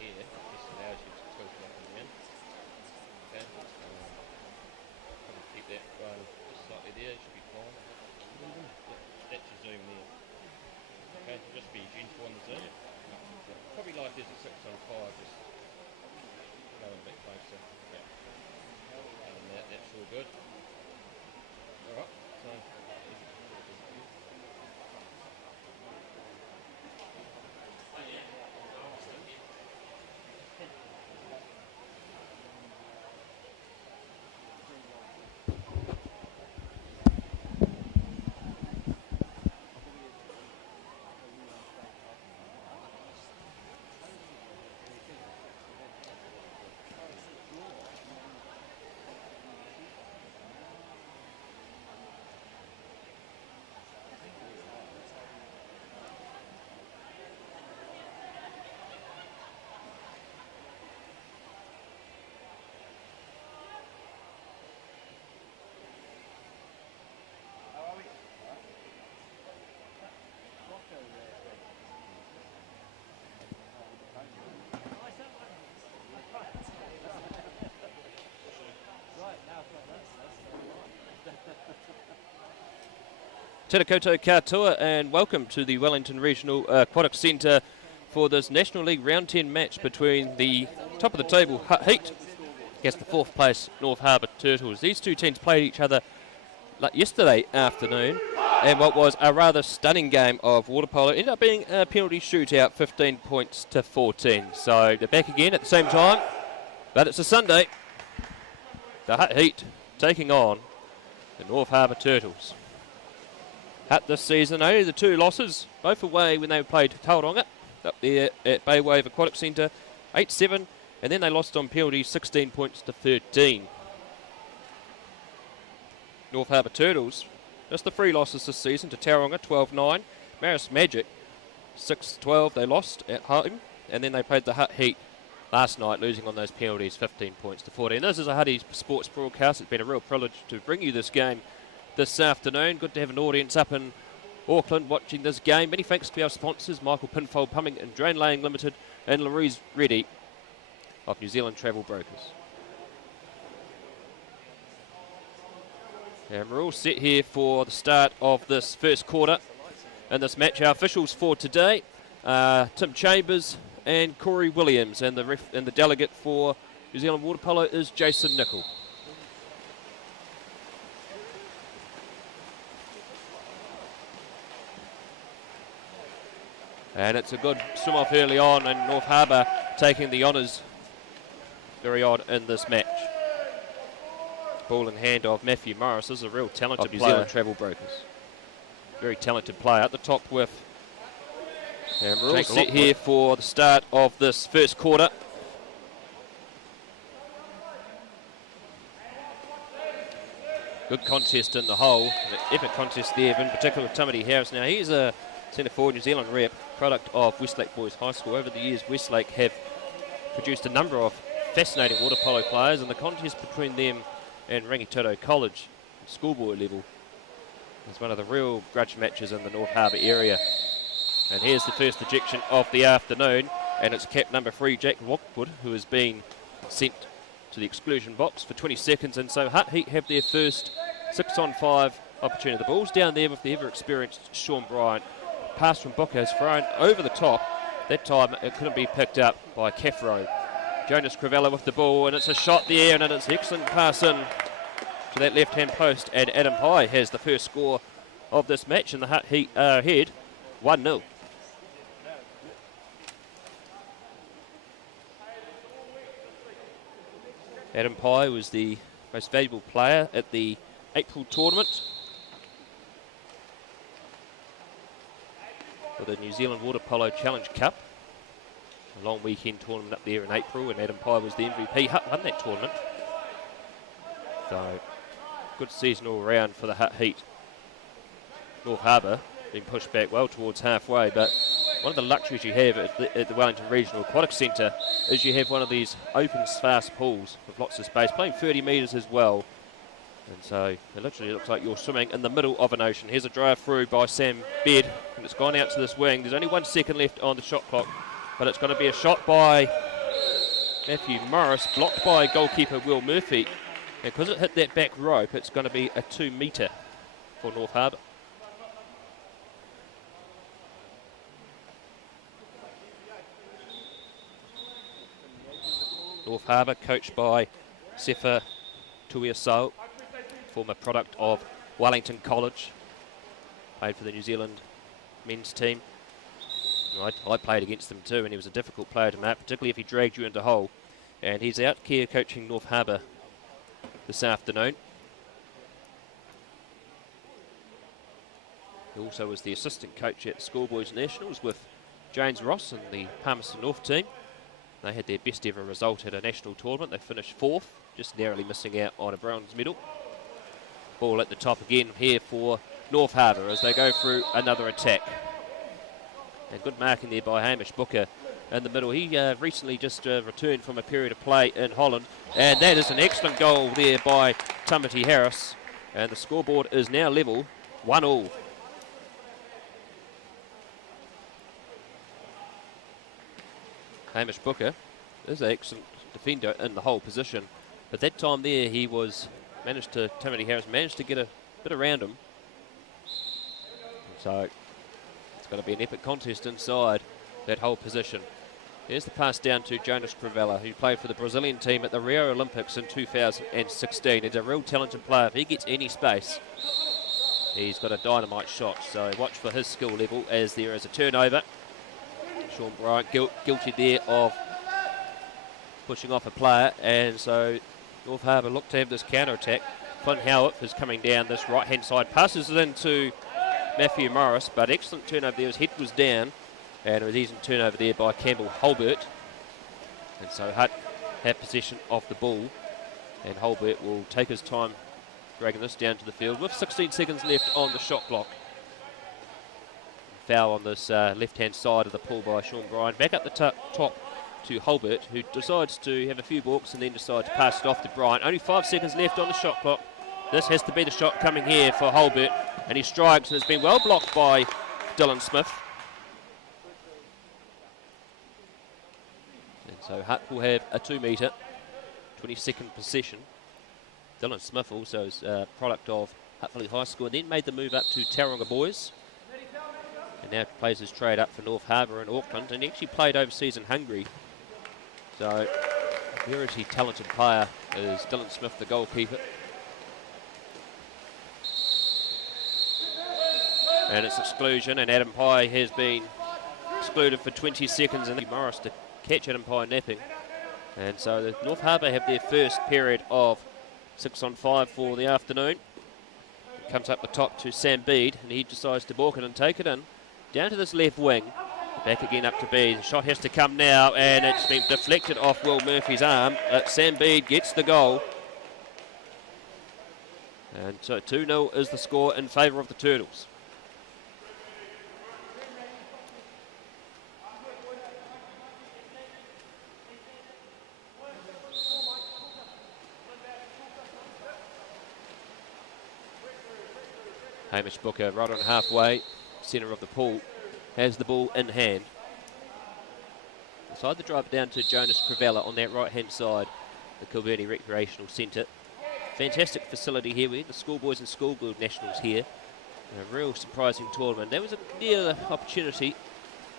here just allows you to tilt it up and down. Okay, probably keep that going just slightly there, it should be fine. That's your zoom there. Okay, just be gentle on the zoom. Probably like there's a 6 on 5, just go a bit closer. Yeah. And that's all good. Alright, so Tēnā koutou katoa and welcome to the Wellington Regional Aquatic Centre for this National League Round 10 match between the top of the table Hutt against the 4th place North Harbour Turtles. These two teams played each other yesterday afternoon and what was a rather stunning game of water polo ended up being a penalty shootout, 15 points to 14. So they're back again at the same time, but it's a Sunday. The Hutt taking on the North Harbour Turtles. Hutt this season, only the 2 losses, both away when they played Tauranga up there at Bay Wave Aquatic Centre, 8-7, and then they lost on penalties, 16 points to 13. North Harbour Turtles, just the 3 losses this season to Tauranga, 12-9, Maris Magic, 6-12 they lost at home, and then they played the Hutt Heat last night, losing on those penalties, 15 points to 14. This is a Hutty Sports broadcast. It's been a real privilege to bring you this game this afternoon. Good to have an audience up in Auckland watching this game. Many thanks to our sponsors, Michael Pinfold Plumbing and Drain Laying Limited and Louise Reddy of New Zealand Travel Brokers. And we're all set here for the start of this first quarter in this match. Our officials for today, Tim Chambers and Corey Williams, and the delegate for New Zealand Water Polo is Jason Nicol. And it's a good swim off early on, and North Harbour taking the honours very odd in this match. Ball in hand of Matthew Morris. This is a real talented New Zealand Travel Brokers. Very talented player at the top with. And we're all set here for the start of this first quarter. Good contest in the hole. An epic contest there, in particular Tamati Harris. Now he's a centre forward New Zealand rep, product of Westlake Boys High School. Over the years, Westlake have produced a number of fascinating water polo players, and the contest between them and Rangitoto College, schoolboy level, is one of the real grudge matches in the North Harbour area. And here's the first ejection of the afternoon, and it's cap number 3, Jack Lockwood, who has been sent to the exclusion box for 20 seconds, and so Hutt Heat have their first 6-on-5 opportunity. The ball's down there with the ever-experienced Sean Bryant. Pass from Booker is thrown over the top. That time it couldn't be picked up by Caffro. Jonas Crivella with the ball, and it's a shot there, and it's an excellent pass in to that left-hand post, and Adam Pye has the first score of this match, and the Hutt Heat are ahead 1-0. Adam Pye was the most valuable player at the April tournament for the New Zealand Water Polo Challenge Cup. A long weekend tournament up there in April, and Adam Pye was the MVP. Hutt won that tournament. So, good season all round for the Hutt Heat. North Harbour being pushed back well towards halfway, but one of the luxuries you have at the Wellington Regional Aquatic Centre is you have one of these open, fast pools with lots of space, playing 30 metres as well. And so it literally looks like you're swimming in the middle of an ocean. Here's a drive through by Sam Bed, and it's gone out to this wing. There's only 1 second left on the shot clock, but it's going to be a shot by Matthew Morris, blocked by goalkeeper Will Murphy. And because it hit that back rope, it's going to be a 2 metre for North Harbour. North Harbour, coached by Sefa Tuiasau, former product of Wellington College. Played for the New Zealand men's team. I played against them too, and he was a difficult player to mark, particularly if he dragged you into hole. And he's out here coaching North Harbour this afternoon. He also was the assistant coach at Schoolboys Nationals with James Ross and the Palmerston North team. They had their best ever result at a national tournament. They finished 4th, just narrowly missing out on a bronze medal. Ball at the top again here for North Harbour as they go through another attack. And good marking there by Hamish Booker in the middle. He recently just returned from a period of play in Holland. And that is an excellent goal there by Tamati Harris. And the scoreboard is now level, 1-1. Hamish Booker is an excellent defender in the whole position. But that time there Tamati Harris managed to get a bit around him. So it's going to be an epic contest inside that whole position. Here's the pass down to Jonas Crivella, who played for the Brazilian team at the Rio Olympics in 2016. He's a real talented player. If he gets any space, he's got a dynamite shot. So watch for his skill level as there is a turnover. Sean Bryant guilty there of pushing off a player, and so North Harbour look to have this counter-attack. Flynn Howitt is coming down this right-hand side, passes it into Matthew Morris, but excellent turnover there. His head was down, and it was easy turnover there by Campbell Holbert. And so Hutt have possession of the ball, and Holbert will take his time dragging this down to the field with 16 seconds left on the shot clock. Foul on this left-hand side of the pool by Sean Bryant. Back up the top to Holbert, who decides to have a few balks and then decides to pass it off to Bryant. Only 5 seconds left on the shot clock. This has to be the shot coming here for Holbert, and he strikes, and it's been well blocked by Dylan Smith. And so Hutt will have a 2 metre, 22nd possession. Dylan Smith also is a product of Hutt Valley High School, and then made the move up to Tauranga Boys. And now plays his trade up for North Harbour in Auckland, and he actually played overseas in Hungary. So, a very talented player is Dylan Smith, the goalkeeper. And it's exclusion, and Adam Pye has been excluded for 20 seconds, and Morris to catch Adam Pye napping. And so the North Harbour have their first period of 6-on-5 for the afternoon. It comes up the top to Sam Bede, and he decides to balk it and take it in. Down to this left wing, back again up to Bede. The shot has to come now, and it's been deflected off Will Murphy's arm. Sam Bede gets the goal. And so 2-0 is the score in favour of the Turtles. Hamish Booker right on halfway, centre of the pool, has the ball in hand. Inside the drive down to Jonas Crivella on that right-hand side, the Kilburnie Recreational Centre. Fantastic facility here. We had the Schoolboys and Schoolgirl Nationals here. A real surprising tournament. There was a near opportunity.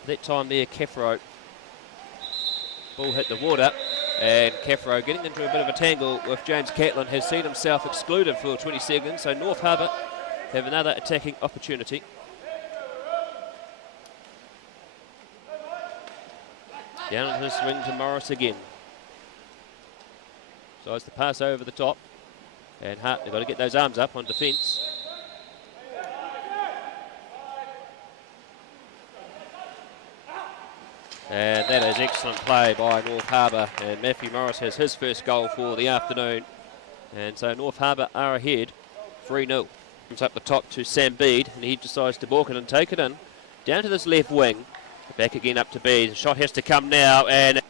That time there, Caffro. Ball hit the water, and Caffro getting into a bit of a tangle with James Catlin has seen himself excluded for 20 seconds. So North Harbour have another attacking opportunity. Down on his swing to Morris again. So it's the pass over the top. And Hutt, they've got to get those arms up on defence. And that is excellent play by North Harbour. And Matthew Morris has his first goal for the afternoon. And so North Harbour are ahead 3-0. Comes up the top to Sam Bede, and he decides to balk it and take it in. Down to this left wing. Back again up to Bede. The shot has to come now, and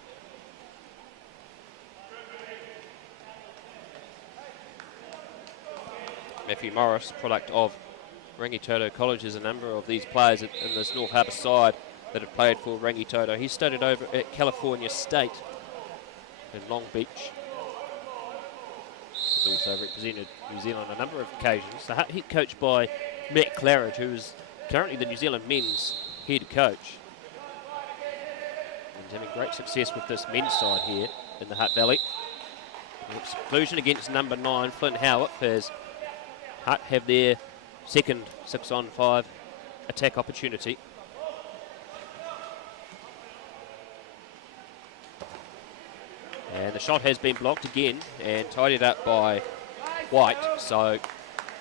Matthew Morris, product of Rangitoto College. There's a number of these players in this North Harbour side that have played for Rangitoto. He studied over at California State in Long Beach. He's also represented New Zealand on a number of occasions. The Hutt head coached by Matt Claridge, who is currently the New Zealand men's head coach. And having great success with this men's side here in the Hutt Valley. Exclusion against number 9, Flynn Howitt, as Hutt have their second 6-on-5 attack opportunity. And the shot has been blocked again and tidied up by White. So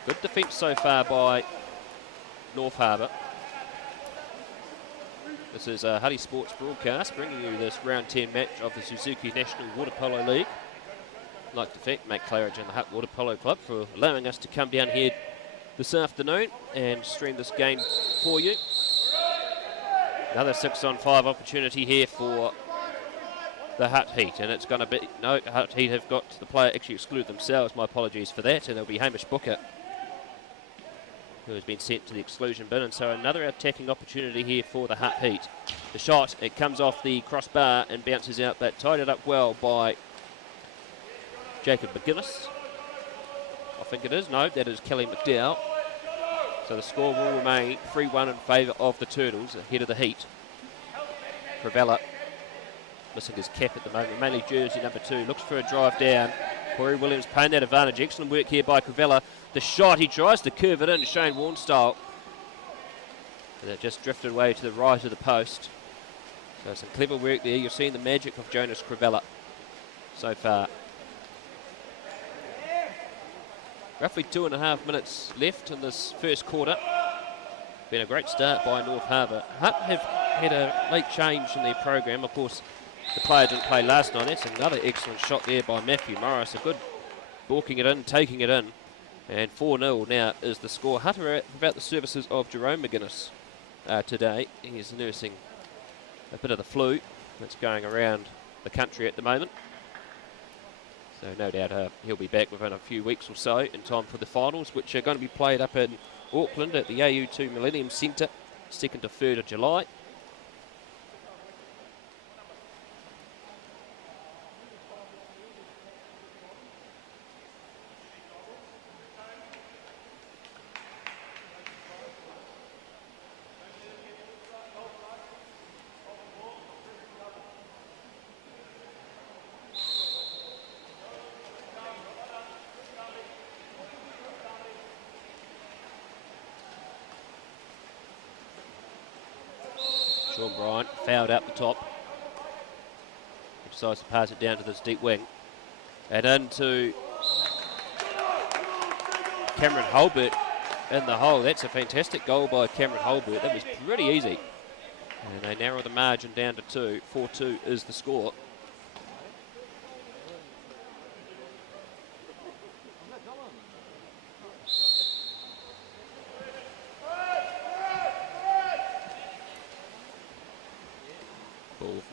good defence so far by North Harbour. This is a Huddy Sports broadcast bringing you this round 10 match of the Suzuki National Water Polo League. I'd like to thank Matt Claridge and the Hutt Water Polo Club for allowing us to come down here this afternoon and stream this game for you. Another 6-on-5 opportunity here for the Hutt Heat, and it's going to be, no, Hutt Heat have got the player actually exclude themselves, my apologies for that, and it'll be Hamish Booker who has been sent to the exclusion bin, and so another attacking opportunity here for the Hutt Heat. The shot, it comes off the crossbar and bounces out, but tied it up well by Jacob McGuinness. I think it is, no, that is Kelly McDowell. So the score will remain 3-1 in favour of the Turtles ahead of the Heat. Crivella missing his cap at the moment, mainly jersey number 2, looks for a drive down. Corey Williams paying that advantage. Excellent work here by Crivella. The shot, he tries to curve it in, Shane Warne style. And it just drifted away to the right of the post. So some clever work there. You're seeing the magic of Jonas Crivella so far. Roughly 2.5 minutes left in this first quarter. Been a great start by North Harbour. Hutt have had a late change in their program. Of course, the player didn't play last night. That's another excellent shot there by Matthew Morris. A good balking it in, taking it in. And 4-0 now is the score. Hutt are without the services of Jerome McGuinness today. He's nursing a bit of the flu that's going around the country at the moment. So no doubt he'll be back within a few weeks or so in time for the finals, which are going to be played up in Auckland at the AU2 Millennium Centre, 2nd to 3rd of July. Sean Bryant fouled up the top. He decides to pass it down to this deep wing. And into Cameron Holbert in the hole. That's a fantastic goal by Cameron Holbert. That was pretty easy. And they narrow the margin down to 2. 4-2 is the score.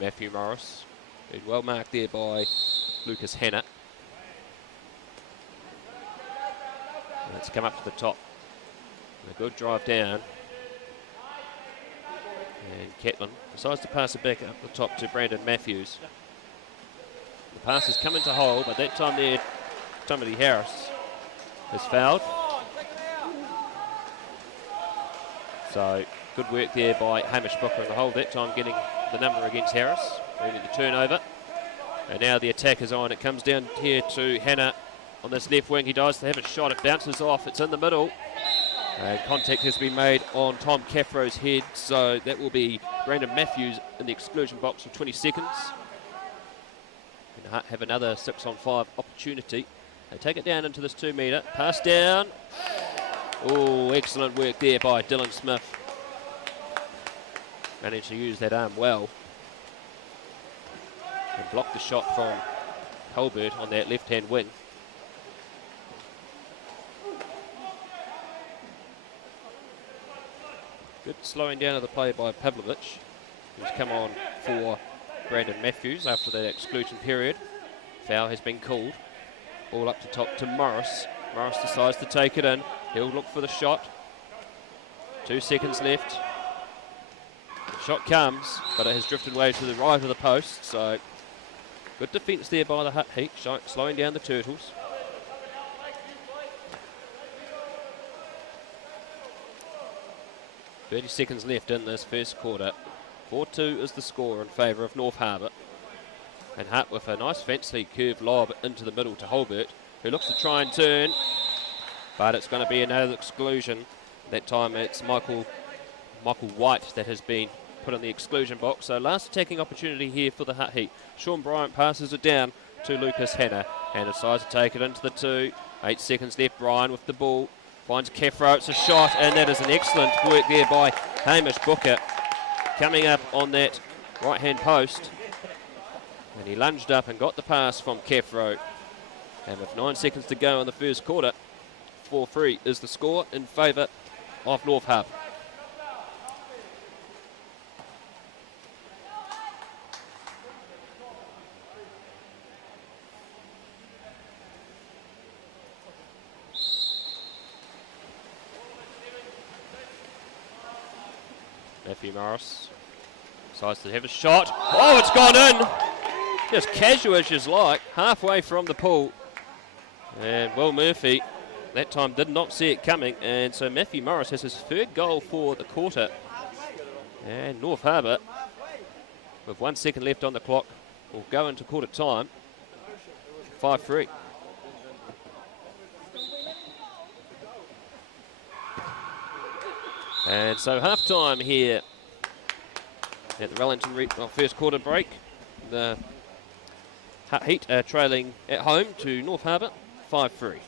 Matthew Morris, been well marked there by Lucas Hanna. Let's come up to the top. A good drive down. And Catlin decides to pass it back up the top to Brandon Matthews. The pass has come into hole, but that time there, Timothy Harris is fouled. So good work there by Hamish Booker in the hole, that time getting the number against Harris, earning the turnover. And now the attack is on. It comes down here to Hanna on this left wing. He dies to have a shot. It bounces off. It's in the middle. And contact has been made on Tom Caffro's head. So that will be Brandon Matthews in the exclusion box for 20 seconds. And Hutt have another 6-on-5 opportunity. They take it down into this 2 metre. Pass down. Oh, excellent work there by Dylan Smith. Managed to use that arm well and block the shot from Holbert on that left-hand wing. Good slowing down of the play by Pavlovic, who's come on for Brandon Matthews after that exclusion period. Foul has been called. All up to top to Morris. Morris decides to take it in. He'll look for the shot. 2 seconds left. The shot comes, but it has drifted away to the right of the post, so Good defence there by the Hutt Heat, slowing down the Turtles. .30 seconds left in this first quarter. 4-2 is the score in favour of North Harbour. And Hutt with a nice fancy curved lob into the middle to Holbert, who looks to try and turn, but it's going to be another exclusion. That time it's Michael White that has been put in the exclusion box. So last attacking opportunity here for the Hutt Heat. Sean Bryant passes it down to Lucas Hanna. Hanna decides to take it into the 2. 8 seconds left. Brian with the ball. Finds Kefro. It's a shot, and that is an excellent work there by Hamish Booker. Coming up on that right-hand post. And he lunged up and got the pass from Kefro. And with 9 seconds to go in the first quarter, 4-3 is the score in favour of North Harbour. Matthew Morris decides to have a shot. Oh, it's gone in! Just casual as you like, halfway from the pool. And Will Murphy that time did not see it coming, and so Matthew Morris has his third goal for the quarter. And North Harbour, with 1 second left on the clock, will go into quarter time. 5-3. And so half time here at the Wellington first quarter break. The Hutt Heat are trailing at home to North Harbour 5-3.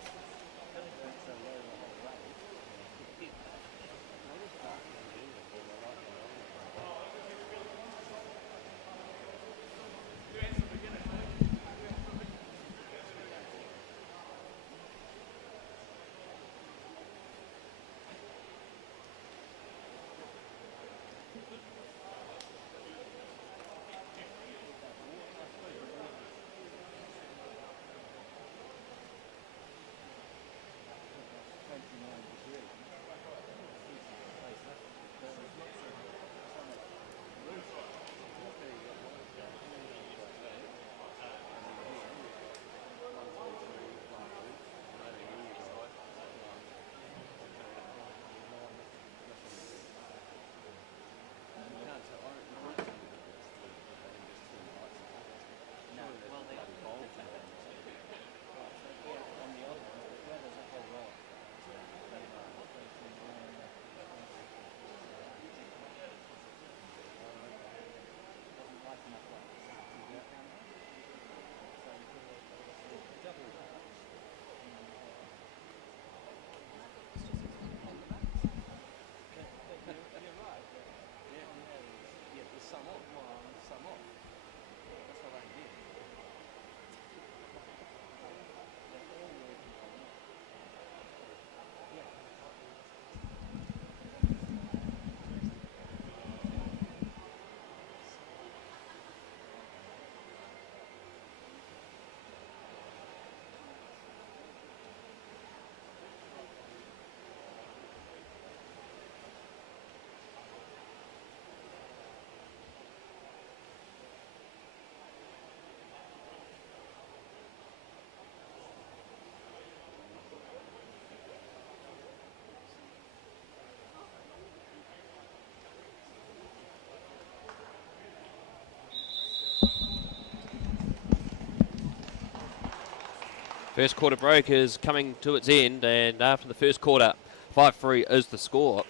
First quarter break is coming to its end, and after the first quarter, 5-3 is the score.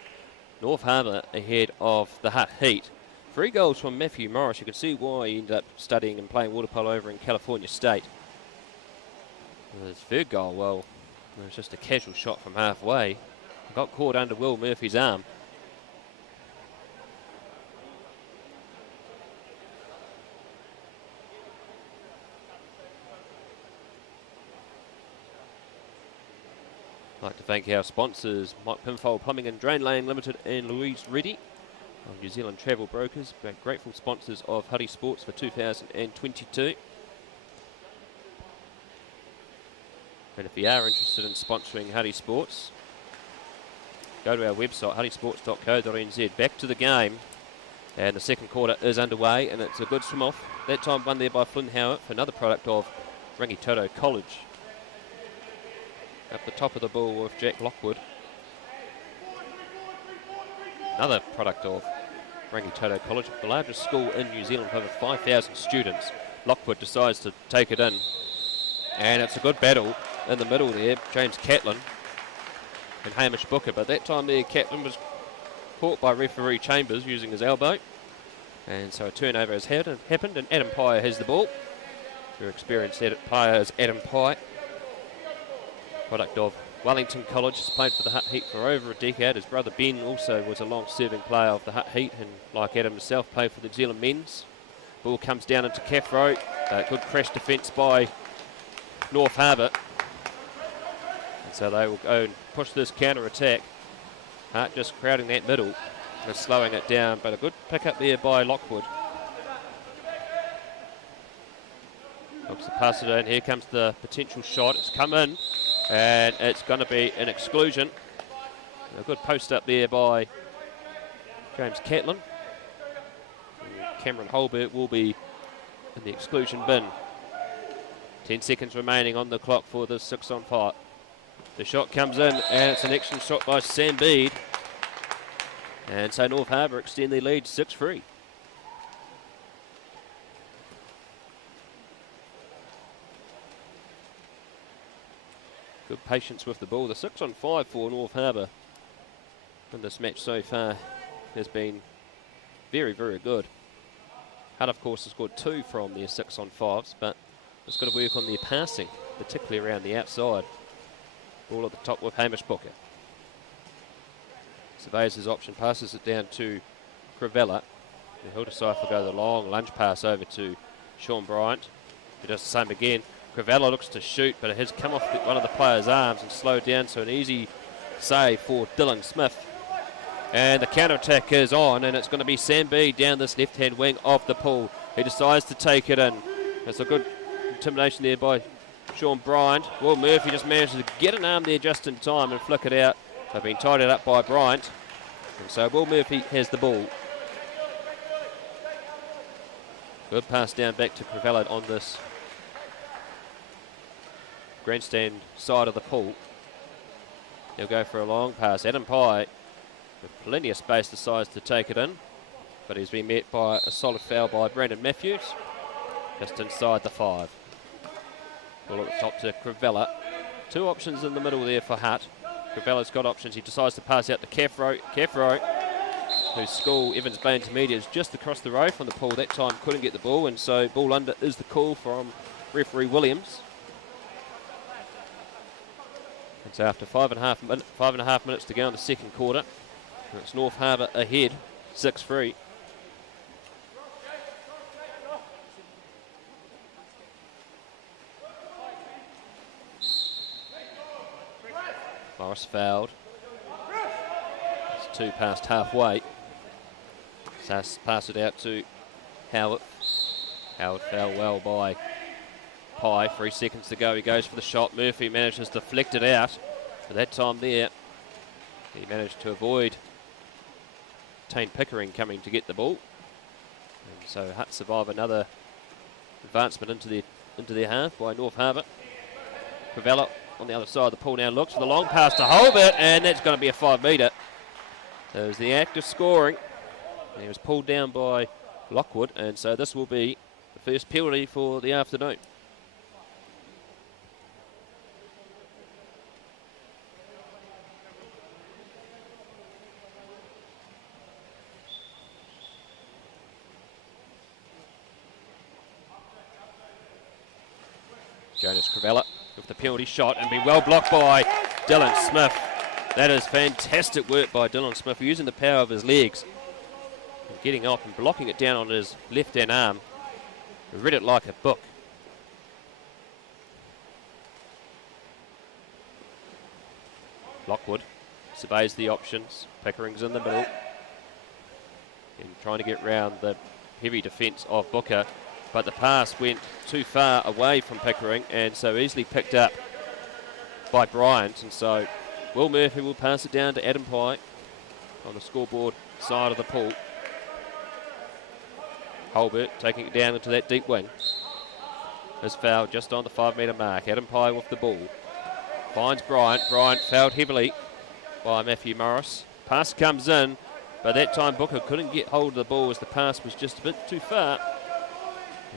North Harbour ahead of the Hutt Heat. 3 goals from Matthew Morris. You can see why he ended up studying and playing water polo over in California State. His third goal, well, it was just a casual shot from halfway. Got caught under Will Murphy's arm. I'd like to thank our sponsors, Mike Pinfold Plumbing and Drain Laying Limited and Louise Reddy of New Zealand Travel Brokers, grateful sponsors of Huddy Sports for 2022. And if you are interested in sponsoring Huddy Sports, go to our website, huddysports.co.nz. Back to the game. And the second quarter is underway, and it's a good swim off. That time won there by Flynn Howard, another product of Rangitoto College. Up the top of the ball with Jack Lockwood. Another product of Rangitoto College, the largest school in New Zealand with over 5,000 students. Lockwood decides to take it in, and it's a good battle in the middle there. James Catlin and Hamish Booker, but that time there Catlin was caught by referee Chambers using his elbow, and so a turnover has happened, and Adam Pye has the ball. Your experienced player is Adam Pye, product of Wellington College, has played for the Hutt Heat for over a decade. His brother Ben also was a long-serving player of the Hutt Heat, and like Adam himself, played for the New Zealand men's. Ball comes down into Caffro. Good crash defence by North Harbour. And so they will go and push this counter-attack. Hutt just crowding that middle and slowing it down, but a good pick-up there by Lockwood. Looks to pass it in. Here comes the potential shot. It's come in, and it's going to be an exclusion. A good post up there by James Catlin. Cameron Holbert will be in the exclusion bin. 10 seconds remaining on the clock for the 6-on-5. The shot comes in, and it's an action shot by Sam Bede. And so North Harbour extend their lead 6-3. Good patience with the ball. The 6-on-5 for North Harbour in this match so far has been very, very good. Hutt, of course, has scored 2 from their 6-on-5s, but it's got to work on their passing, particularly around the outside. Ball at the top with Hamish Booker. Surveys his option, passes it down to Crivella. He'll decide to go the long lunge pass over to Sean Bryant. He does the same again. Crivella looks to shoot, but it has come off one of the player's arms and slowed down, so an easy save for Dylan Smith. And the counter-attack is on, and it's going to be Sam Bede down this left-hand wing of the pool. He decides to take it in. It's a good intimidation there by Sean Bryant. Will Murphy just manages to get an arm there just in time and flick it out. They've been tidied up by Bryant. And so Will Murphy has the ball. Good pass down back to Crivella on this grandstand side of the pool. He'll go for a long pass. Adam Pye, with plenty of space, decides to take it in, but he's been met by a solid foul by Brandon Matthews, just inside the 5. Ball at the top to Crivella. 2 options in the middle there for Hutt. Crivella's got options. He decides to pass out to Caffro. Caffro, whose school, Evans Bay Intermediate, is just across the road from the pool. That time couldn't get the ball, and so ball under is the call from referee Williams. And so after 5.5 minutes to go in the second quarter, it's North Harbour ahead, 6-3. Morris fouled. It's 2 past halfway. Sass pass it out to Howard. Howard fouled well by Pye. 3 seconds to go. He goes for the shot. Murphy manages to deflect it out. At that time there, he managed to avoid Tane Pickering coming to get the ball. And so Hutt survive another advancement into their half by North Harbour. Crivella on the other side of the pool now looks for the long pass to Holbert, and that's going to be a 5-metre. There's the act of scoring. And he was pulled down by Lockwood, and so this will be the first penalty for the afternoon. Jonas Crivella with the penalty shot and been well blocked by Dylan Smith. That is fantastic work by Dylan Smith, using the power of his legs and getting up and blocking it down on his left-hand arm. He read it like a book. Lockwood surveys the options. Pickering's in the middle and trying to get round the heavy defence of Booker. But the pass went too far away from Pickering and so easily picked up by Bryant. And so Will Murphy will pass it down to Adam Pye on the scoreboard side of the pool. Holbert taking it down into that deep wing. His foul just on the 5 metre mark. Adam Pye with the ball. Finds Bryant. Bryant fouled heavily by Matthew Morris. Pass comes in, but that time Booker couldn't get hold of the ball as the pass was just a bit too far.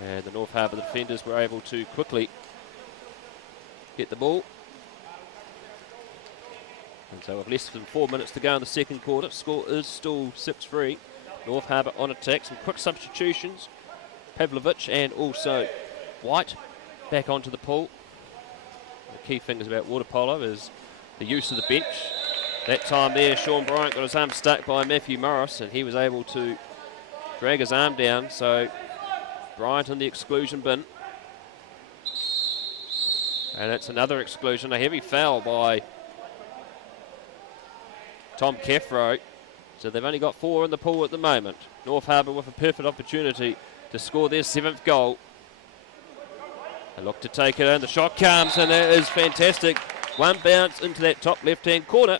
And the North Harbour defenders were able to quickly get the ball. And so with less than 4 minutes to go in the second quarter, score is still 6-3. North Harbour on attack. Some quick substitutions. Pavlovich and also White back onto the pool. The key thing about water polo is the use of the bench. That time there, Sean Bryant got his arm stuck by Matthew Morris and he was able to drag his arm down. So Bryant in the exclusion bin. And it's another exclusion, a heavy foul by Tom Caffro. So they've only got 4 in the pool at the moment. North Harbour with a perfect opportunity to score their 7th goal. They look to take it in. The shot comes and it is fantastic. One bounce into that top left-hand corner.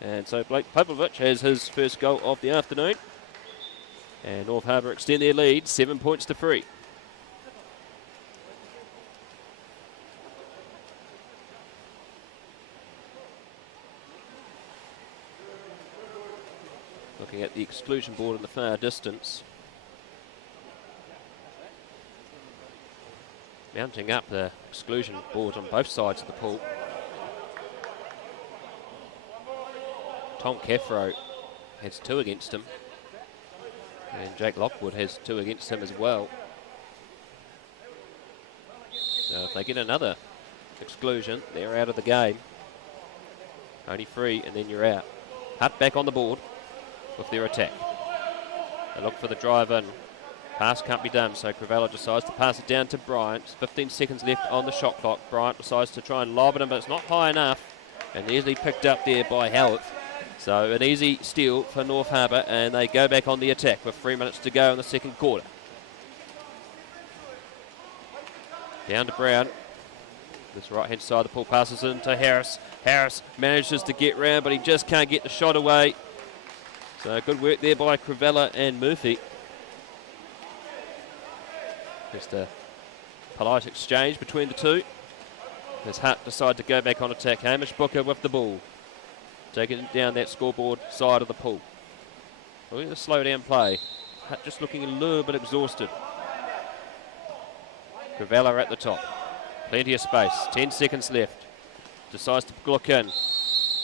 And so Blake Popovich has his first goal of the afternoon. And North Harbour extend their lead, 7 points to 3. Looking at the exclusion board in the far distance. Mounting up the exclusion board on both sides of the pool. Tom Caffro has 2 against him. And Jake Lockwood has 2 against him as well. So if they get another exclusion, they're out of the game. Only 3 and then you're out. Hutt back on the board with their attack. They look for the drive in. Pass can't be done, so Cravella decides to pass it down to Bryant. 15 seconds left on the shot clock. Bryant decides to try and lob it in, but it's not high enough. And easily picked up there by Howard. So an easy steal for North Harbour, and they go back on the attack with 3 minutes to go in the second quarter. Down to Brown. This right-hand side of the pool passes into Harris. Harris manages to get round, but he just can't get the shot away. So good work there by Cravella and Murphy. Just a polite exchange between the two. As Hutt decide to go back on attack. Hamish Booker with the ball. Taking it down that scoreboard side of the pool. We're going to slow down play. Hutt just looking a little bit exhausted. Cravella at the top. Plenty of space. 10 seconds left. Decides to look in.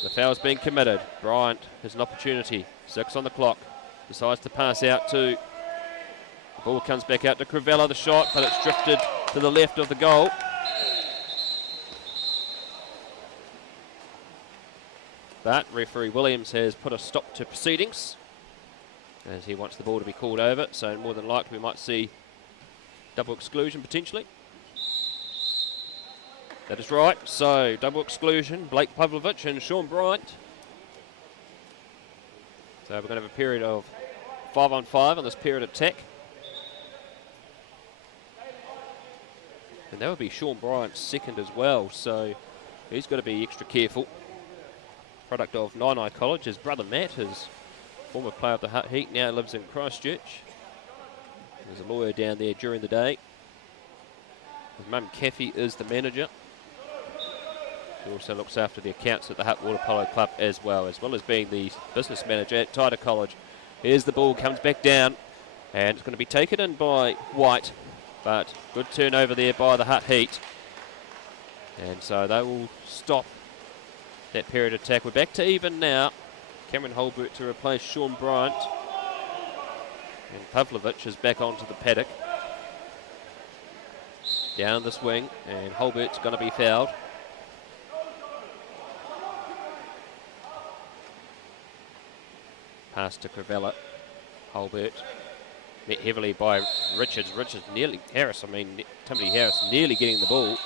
The foul's been committed. Bryant has an opportunity. 6 on the clock. Decides to pass out to... The ball comes back out to Cravella, the shot, but it's drifted to the left of the goal. But referee Williams has put a stop to proceedings as he wants the ball to be called over, so more than likely we might see double exclusion potentially. That is right, so double exclusion, Blake Pavlovich and Sean Bryant. So we're going to have a period of 5-on-5 on this period attack. And that would be Sean Bryant's second as well, so he's got to be extra careful. Product of Nainai College. His brother Matt, his former player of the Hutt Heat, now lives in Christchurch. There's a lawyer down there during the day. His mum Kathy is the manager. He also looks after the accounts at the Hutt Water Polo Club as well as being the business manager at Taita College. Here's the ball, comes back down, and it's going to be taken in by White. But good turnover there by the Hutt Heat. And so they will stop that period attack. We're back to even now. Cameron Holbert to replace Sean Bryant. And Pavlovich is back onto the paddock. Down this wing, and Holbert's going to be fouled. Pass to Cravella. Holbert met heavily by Richards. Timothy Harris nearly getting the ball.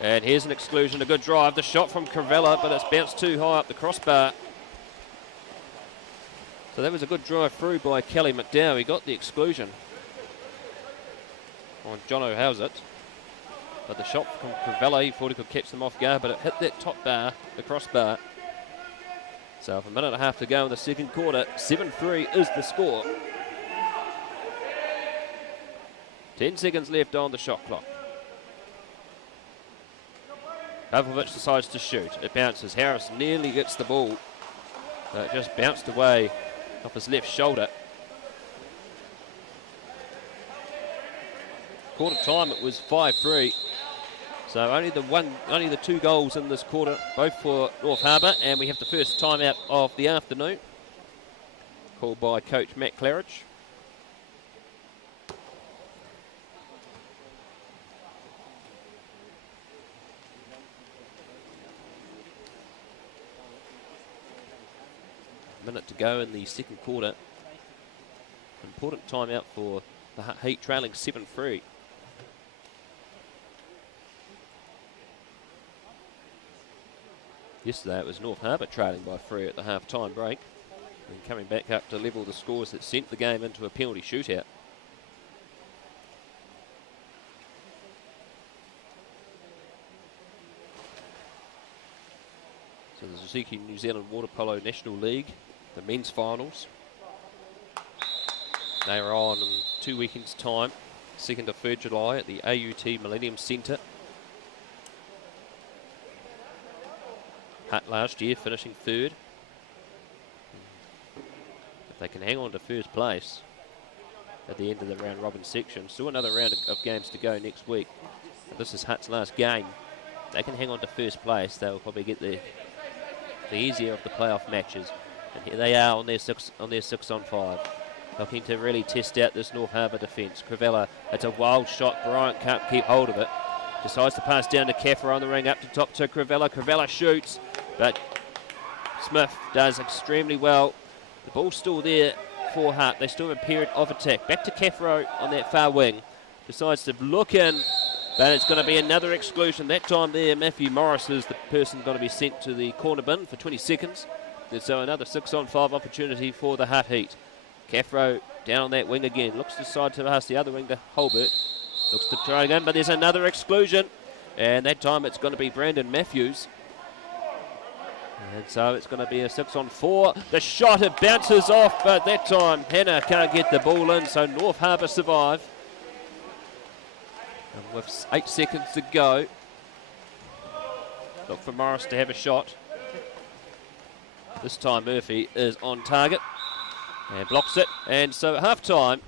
And here's an exclusion, a good drive. The shot from Cravella, but it's bounced too high up the crossbar. So that was a good drive through by Kelly McDowell. He got the exclusion on John O'Howsett. But the shot from Cravella, he thought he could catch them off guard, but it hit that top bar, the crossbar. So with a minute and a half to go in the second quarter, 7-3 is the score. 10 seconds left on the shot clock. Pavlovic decides to shoot. It bounces. Harris nearly gets the ball. It just bounced away off his left shoulder. Quarter time, it was 5-3. So only the 2 goals in this quarter, both for North Harbour, and we have the first timeout of the afternoon, called by coach Matt Claridge. Minute to go in the second quarter. Important timeout for the Heat, trailing 7-3. Yesterday it was North Harbour trailing by 3 at the half-time break, and coming back up to level the scores that sent the game into a penalty shootout. So the Suzuki New Zealand Water Polo National League, the men's finals. They are on in 2 weekends' time, 2nd to 3rd July at the AUT Millennium Centre. Hutt last year finishing 3rd. If they can hang on to first place at the end of the round robin section, still another round of games to go next week. But this is Hutt's last game. If they can hang on to first place, they'll probably get the easier of the playoff matches. And here they are on their 6-on-5. Looking to really test out this North Harbour defence. Crivella, it's a wild shot. Bryant can't keep hold of it. Decides to pass down to Kaffir on the ring, up to top to Crivella. Crivella shoots, but Smith does extremely well. The ball's still there for Hutt. They still have a period of attack. Back to Kaffir on that far wing. Decides to look in, but it's going to be another exclusion. That time there, Matthew Morris is the person going to be sent to the corner bin for 20 seconds. And so another 6-on-5 opportunity for the Hutt Heat. Kaffir down on that wing again. Looks to decide to pass the other wing to Holbert. Looks to try again, but there's another exclusion. And that time it's going to be Brandon Matthews. And so it's going to be a 6-on-4. The shot, it bounces off, but that time Hannah can't get the ball in, so North Harbour survive. And with 8 seconds to go, look for Morris to have a shot. This time Murphy is on target and blocks it. And so at half time,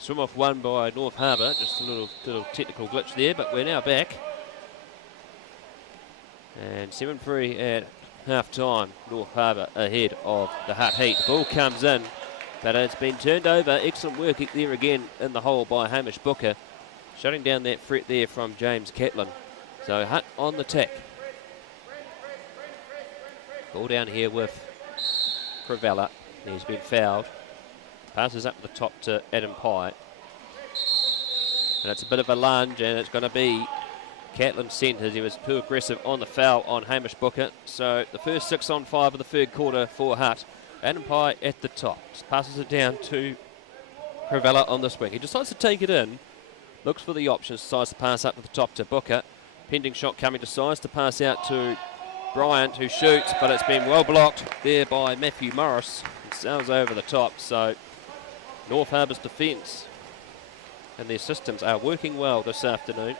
Swim off one by North Harbour. Just a little technical glitch there, but we're now back. And 7-3 at half time. North Harbour ahead of the Hutt Heat. The ball comes in, but it's been turned over. Excellent work there again in the hole by Hamish Booker, shutting down that threat there from James Catlin. So Hutt on the tick. Ball down here with Crivella. He's been fouled. Passes up the top to Adam Pye. And it's a bit of a lunge, and it's going to be Catlin centres. He was too aggressive on the foul on Hamish Booker. So the first 6 on 5 of the third quarter for Hutt. Adam Pye at the top. Just passes it down to Crivella on this wing. He decides to take it in. Looks for the options. Decides to pass up to the top to Booker. Pending shot coming. Decides to pass out to Bryant, who shoots, but it's been well blocked there by Matthew Morris. It sails over the top. So North Harbour's defence and their systems are working well this afternoon.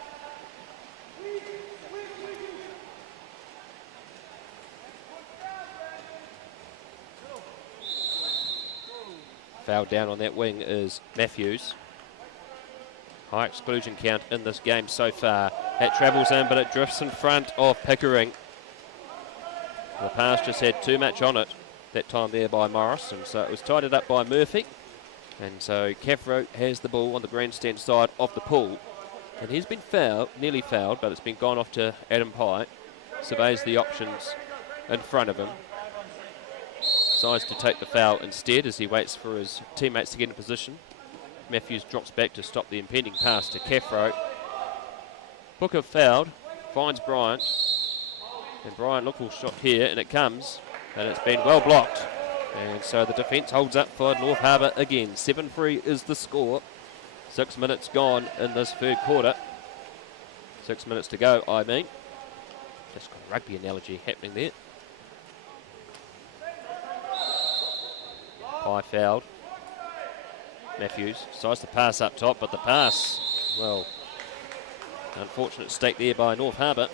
Foul down on that wing is Matthews. High exclusion count in this game so far. That travels in, but it drifts in front of Pickering. The pass just had too much on it that time there by Morris, and so it was tidied up by Murphy. And so Caffro has the ball on the grandstand side of the pool. And he's been fouled, nearly fouled, but it's been gone off to Adam Pye. Surveys the options in front of him. Decides to take the foul instead as he waits for his teammates to get in position. Matthews drops back to stop the impending pass to Caffro. Booker fouled, finds Bryant. And Bryant look for shot here, and it comes. And it's been well blocked. And so the defence holds up for North Harbour again. 7-3 is the score. 6 minutes gone in this third quarter. 6 minutes to go, I mean. Just got a rugby analogy happening there. Pye fouled. Matthews decides to pass up top, but the pass, well, unfortunate stake there by North Harbour.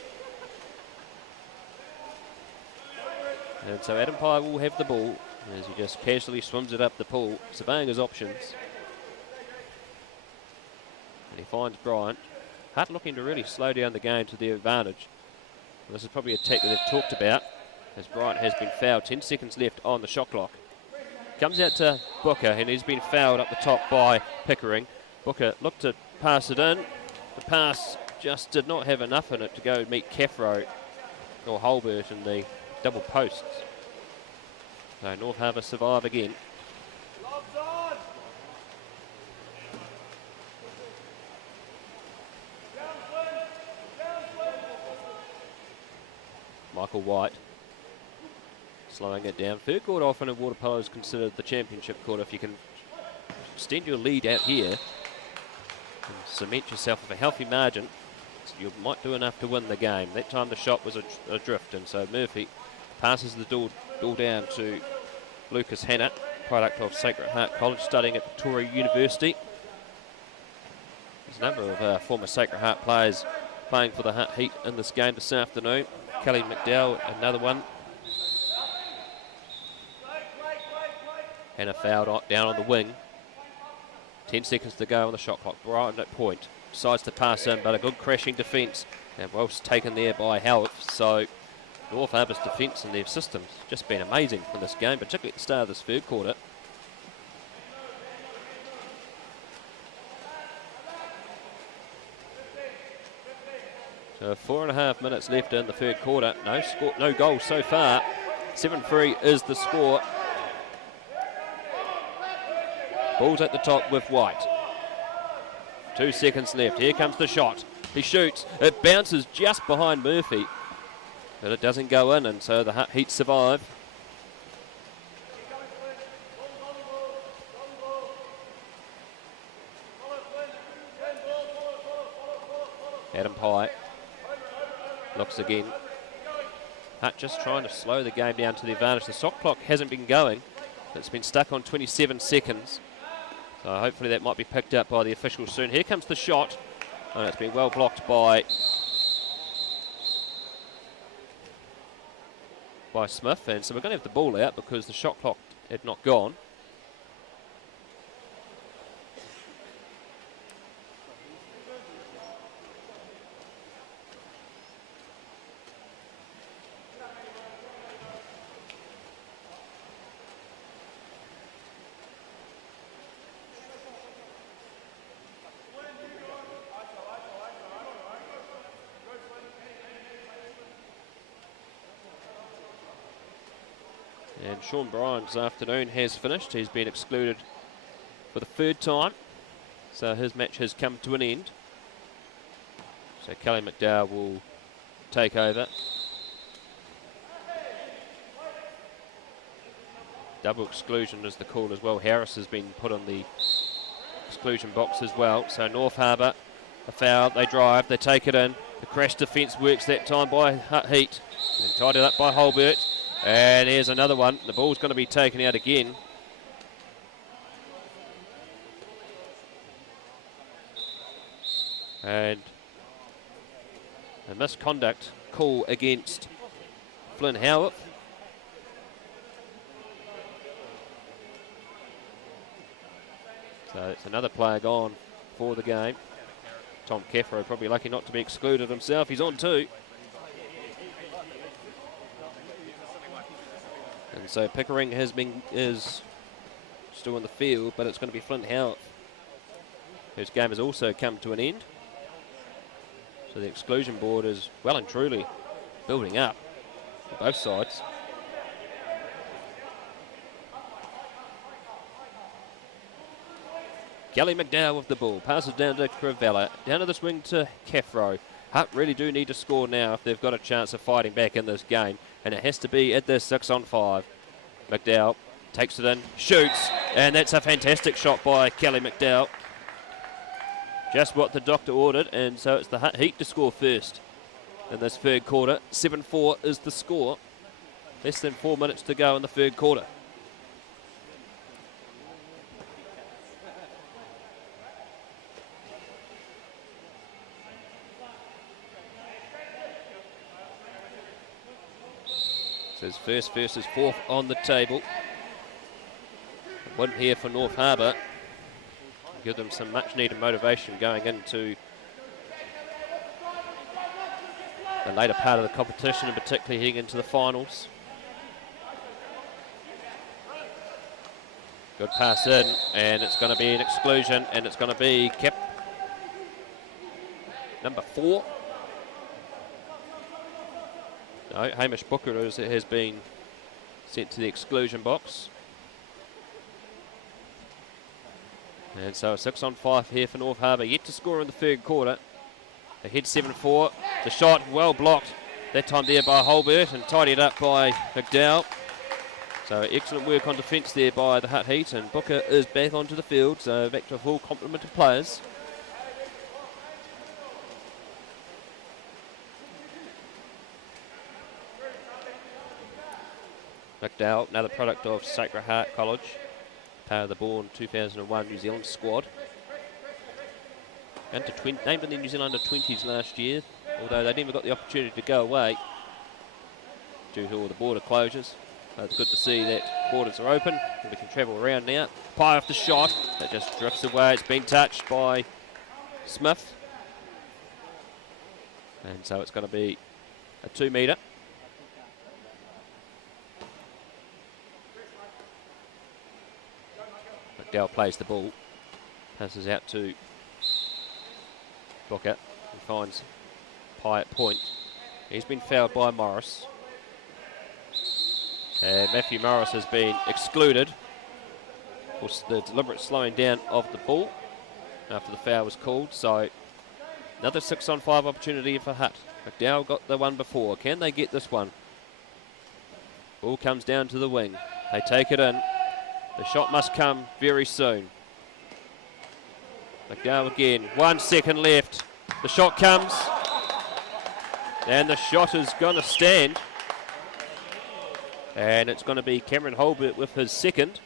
And so Adam Pye will have the ball as he just casually swims it up the pool, surveying his options. And he finds Bryant. Hutt looking to really slow down the game to their advantage. This is probably a tactic that they've talked about, as Bryant has been fouled. 10 seconds left on the shot clock. Comes out to Booker, and he's been fouled up the top by Pickering. Booker looked to pass it in. The pass just did not have enough in it to go meet Caffro or Holbert in the double posts. So North Harbour survive again. Michael White slowing it down. Third quarter often in water polo is considered the championship quarter. If you can extend your lead out here and cement yourself with a healthy margin, you might do enough to win the game. That time the shot was adrift, and so Murphy passes the ball down to Lucas Hanna, product of Sacred Heart College, studying at Victoria University. There's a number of former Sacred Heart players playing for the Hutt Heat in this game this afternoon. Kelly McDowell, another one. And a foul down on the wing. 10 seconds to go on the shot clock. Bryant at point. Decides to pass in, but a good crashing defence. And well taken there by Howard. So North Harbour's defence and their systems just been amazing in this game, particularly at the start of this third quarter. So 4.5 minutes left in the third quarter. No goals so far. 7-3 is the score. Ball's at the top with White. 2 seconds left. Here comes the shot. He shoots. It bounces just behind Murphy, but it doesn't go in, and so the Hutt Heat survive. Adam Pye looks again. Hutt just trying to slow the game down to the advantage. The shot clock hasn't been going. It's been stuck on 27 seconds. So hopefully that might be picked up by the officials soon. Here comes the shot. And it's been well blocked by Smith. And so we're going to have the ball out because the shot clock had not gone. And Sean Bryan's afternoon has finished. He's been excluded for the third time. So his match has come to an end. So Kelly McDowell will take over. Double exclusion is the call as well. Harris has been put on the exclusion box as well. So North Harbour, a foul, they drive, they take it in. The crash defence works that time by Hutt Heat. And tied it up by Holbert. And here's another one. The ball's going to be taken out again. And a misconduct call against Flynn Howarth. So it's another player gone for the game. Tom Caffro probably lucky not to be excluded himself. He's on 2. And so Pickering is still in the field, but it's going to be Flynn Howarth, whose game has also come to an end. So the exclusion board is well and truly building up on both sides. Kelly McDowell with the ball, passes down to Crivella, down to the swing to Caffro. Hutt really do need to score now if they've got a chance of fighting back in this game, and it has to be at this 6-on-5. McDowell takes it in, shoots, and that's a fantastic shot by Kelly McDowell. Just what the doctor ordered, and so it's the Hutt Heat to score first in this third quarter. 7-4 is the score. Less than 4 minutes to go in the third quarter. So it's first versus fourth on the table. One here for North Harbour. Give them some much needed motivation going into the later part of the competition, and particularly heading into the finals. Good pass in, and it's going to be an exclusion, and it's going to be kept number 4. No, Hamish Booker has been sent to the exclusion box. And so a 6-on-5 here for North Harbour, yet to score in the third quarter. They head 7-4. The shot well blocked, that time there by Holbert, and tidied up by McDowell. So excellent work on defence there by the Hutt Heat, and Booker is back onto the field, so back to a full complement of players. McDowell, another product of Sacred Heart College, part of the Born 2001 New Zealand squad. Named in the New Zealand under-20s last year, although they never got the opportunity to go away due to all the border closures. It's good to see that borders are open and we can travel around now. Pie off the shot, that just drifts away. It's been touched by Smith. And so it's going to be a 2-metre. McDowell plays the ball, passes out to Booker and finds Pye at point. He's been fouled by Morris. And Matthew Morris has been excluded for the deliberate slowing down of the ball after the foul was called. So another 6-on-5 opportunity for Hutt. McDowell got the one before. Can they get this one? Ball comes down to the wing. They take it in. The shot must come very soon. McDowell again, 1 second left. The shot comes, and the shot is going to stand. And it's going to be Cameron Holbert with his second.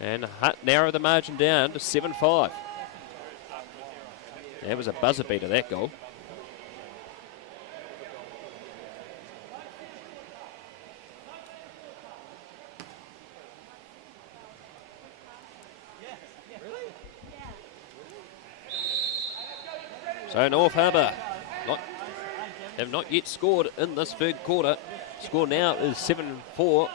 And Hutt narrow the margin down to 7-5. That was a buzzer beater, that goal. So North Harbour have not yet scored in this third quarter. Score now is 7-4.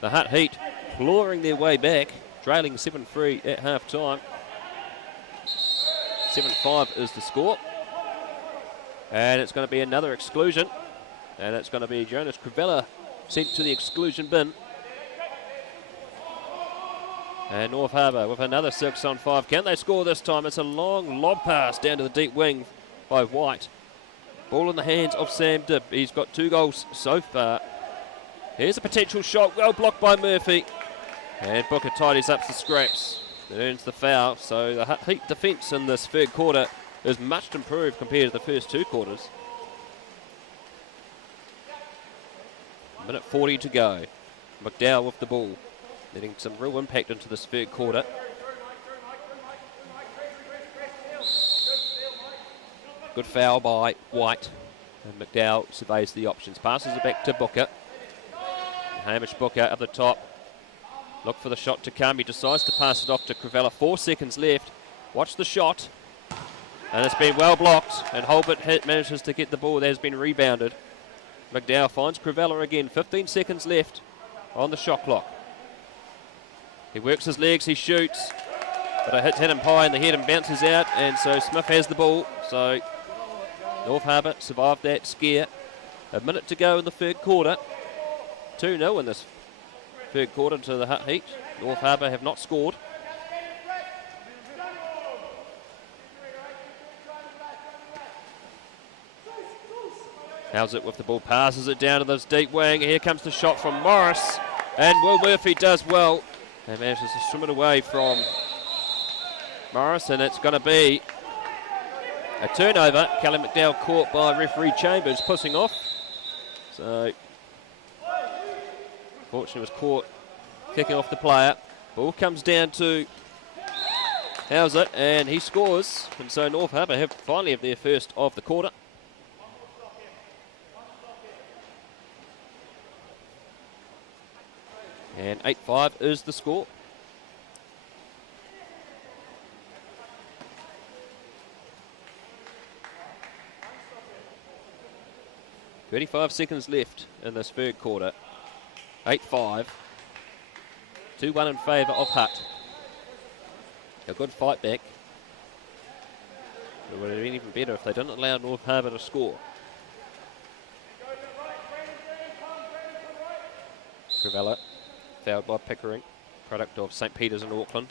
The Hutt Heat clawing their way back, trailing 7-3 at half time. 7-5 is the score. And it's going to be another exclusion. And it's going to be Jonas Crivella sent to the exclusion bin. And North Harbour with another 6 on 5. Can they score this time? It's a long lob pass down to the deep wing by White. Ball in the hands of Sam Dibb. He's got 2 goals so far. Here's a potential shot, well blocked by Murphy. And Booker tidies up the scraps. It earns the foul, so the Hutt Heat defence in this third quarter is much improved compared to the first 2 quarters. Minute 40 to go. McDowell with the ball, letting some real impact into this third quarter. Good foul by White. And McDowell surveys the options. Passes it back to Booker. Hamish Booker up the top. Look for the shot to come. He decides to pass it off to Crivella. 4 seconds left. Watch the shot. And it's been well blocked. And Holbert manages to get the ball that has been rebounded. McDowell finds Crivella again. 15 seconds left on the shot clock. He works his legs. He shoots. But it hits him high in the head and bounces out. And so Smith has the ball. So North Harbour survived that scare. A minute to go in the third quarter. 2-0 in this third quarter to the Hutt Heat. North Harbour have not scored. How's it with the ball? Passes it down to this deep wing. Here comes the shot from Morris. And Will Murphy does well. And manages to swim it away from Morris. And it's going to be a turnover. Callum McDowell caught by referee Chambers, pushing off. So fortunately was caught kicking off the player. Ball comes down to how's it, and he scores. And so North Harbour finally have their first of the quarter. And 8-5 is the score. .35 seconds left in this third quarter. 8-5. 2-1 in favour of Hutt. A good fight back. It would have been even better if they didn't allow North Harbour to score. Crivella, fouled by Pickering, product of St Peter's in Auckland.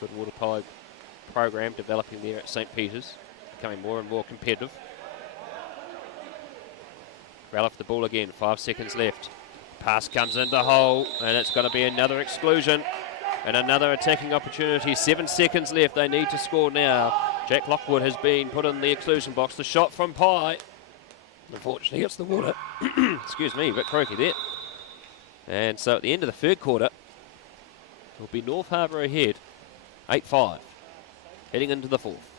Good water polo program developing there at St Peter's, becoming more and more competitive. Ralph the ball again, 5 seconds left. Pass comes into hole, and it's going to be another exclusion and another attacking opportunity. 7 seconds left, they need to score now. Jack Lockwood has been put in the exclusion box. The shot from Pye, unfortunately hits the water. Excuse me, a bit croaky there. And so at the end of the third quarter, it'll be North Harbour ahead, 8-5, heading into the fourth.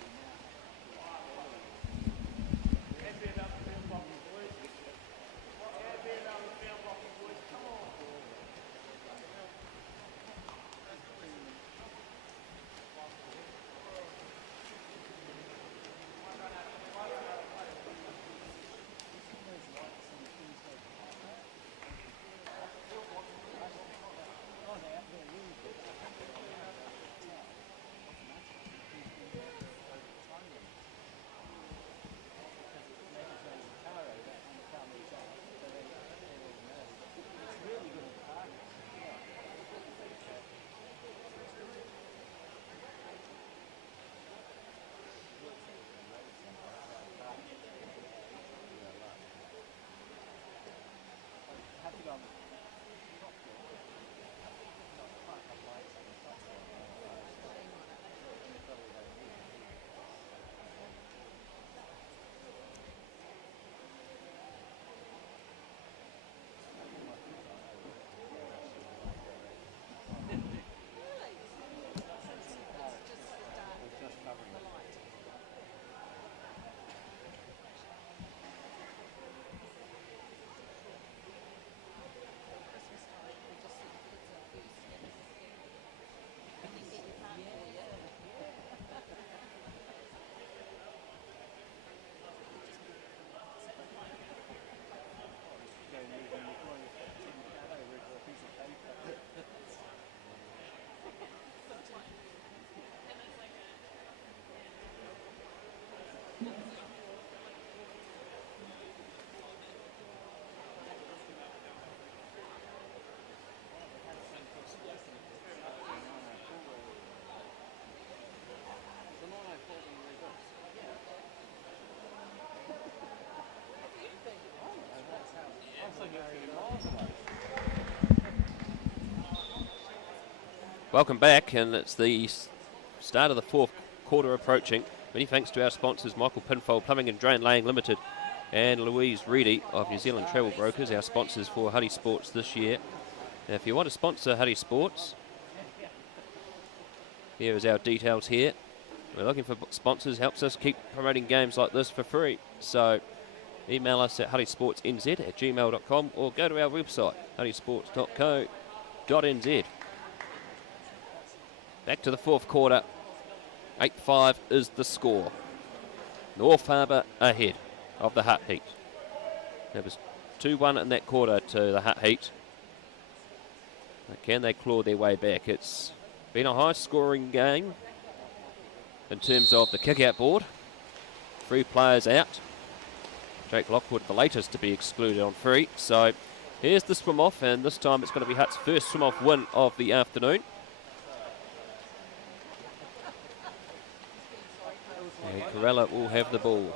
Welcome back, and it's the start of the fourth quarter approaching. Many thanks to our sponsors, Michael Pinfold Plumbing and Drain Laying Limited, and Louise Reedy of New Zealand Travel Brokers, our sponsors for Hutt Sports this year. Now, if you want to sponsor Hutt Sports, here is our details here. We're looking for sponsors, helps us keep promoting games like this for free. So email us at huttysportsnz@gmail.com or go to our website, huttysports.co.nz. Back to the fourth quarter. 8-5 is the score. North Harbour ahead of the Hutt Heat. There was 2-1 in that quarter to the Hutt Heat. Can they claw their way back? It's been a high-scoring game in terms of the kick-out board. 3 players out. Jake Lockwood, the latest to be excluded on 3. So here's the swim-off, and this time it's going to be Hutt's first swim-off win of the afternoon. And Corella will have the ball.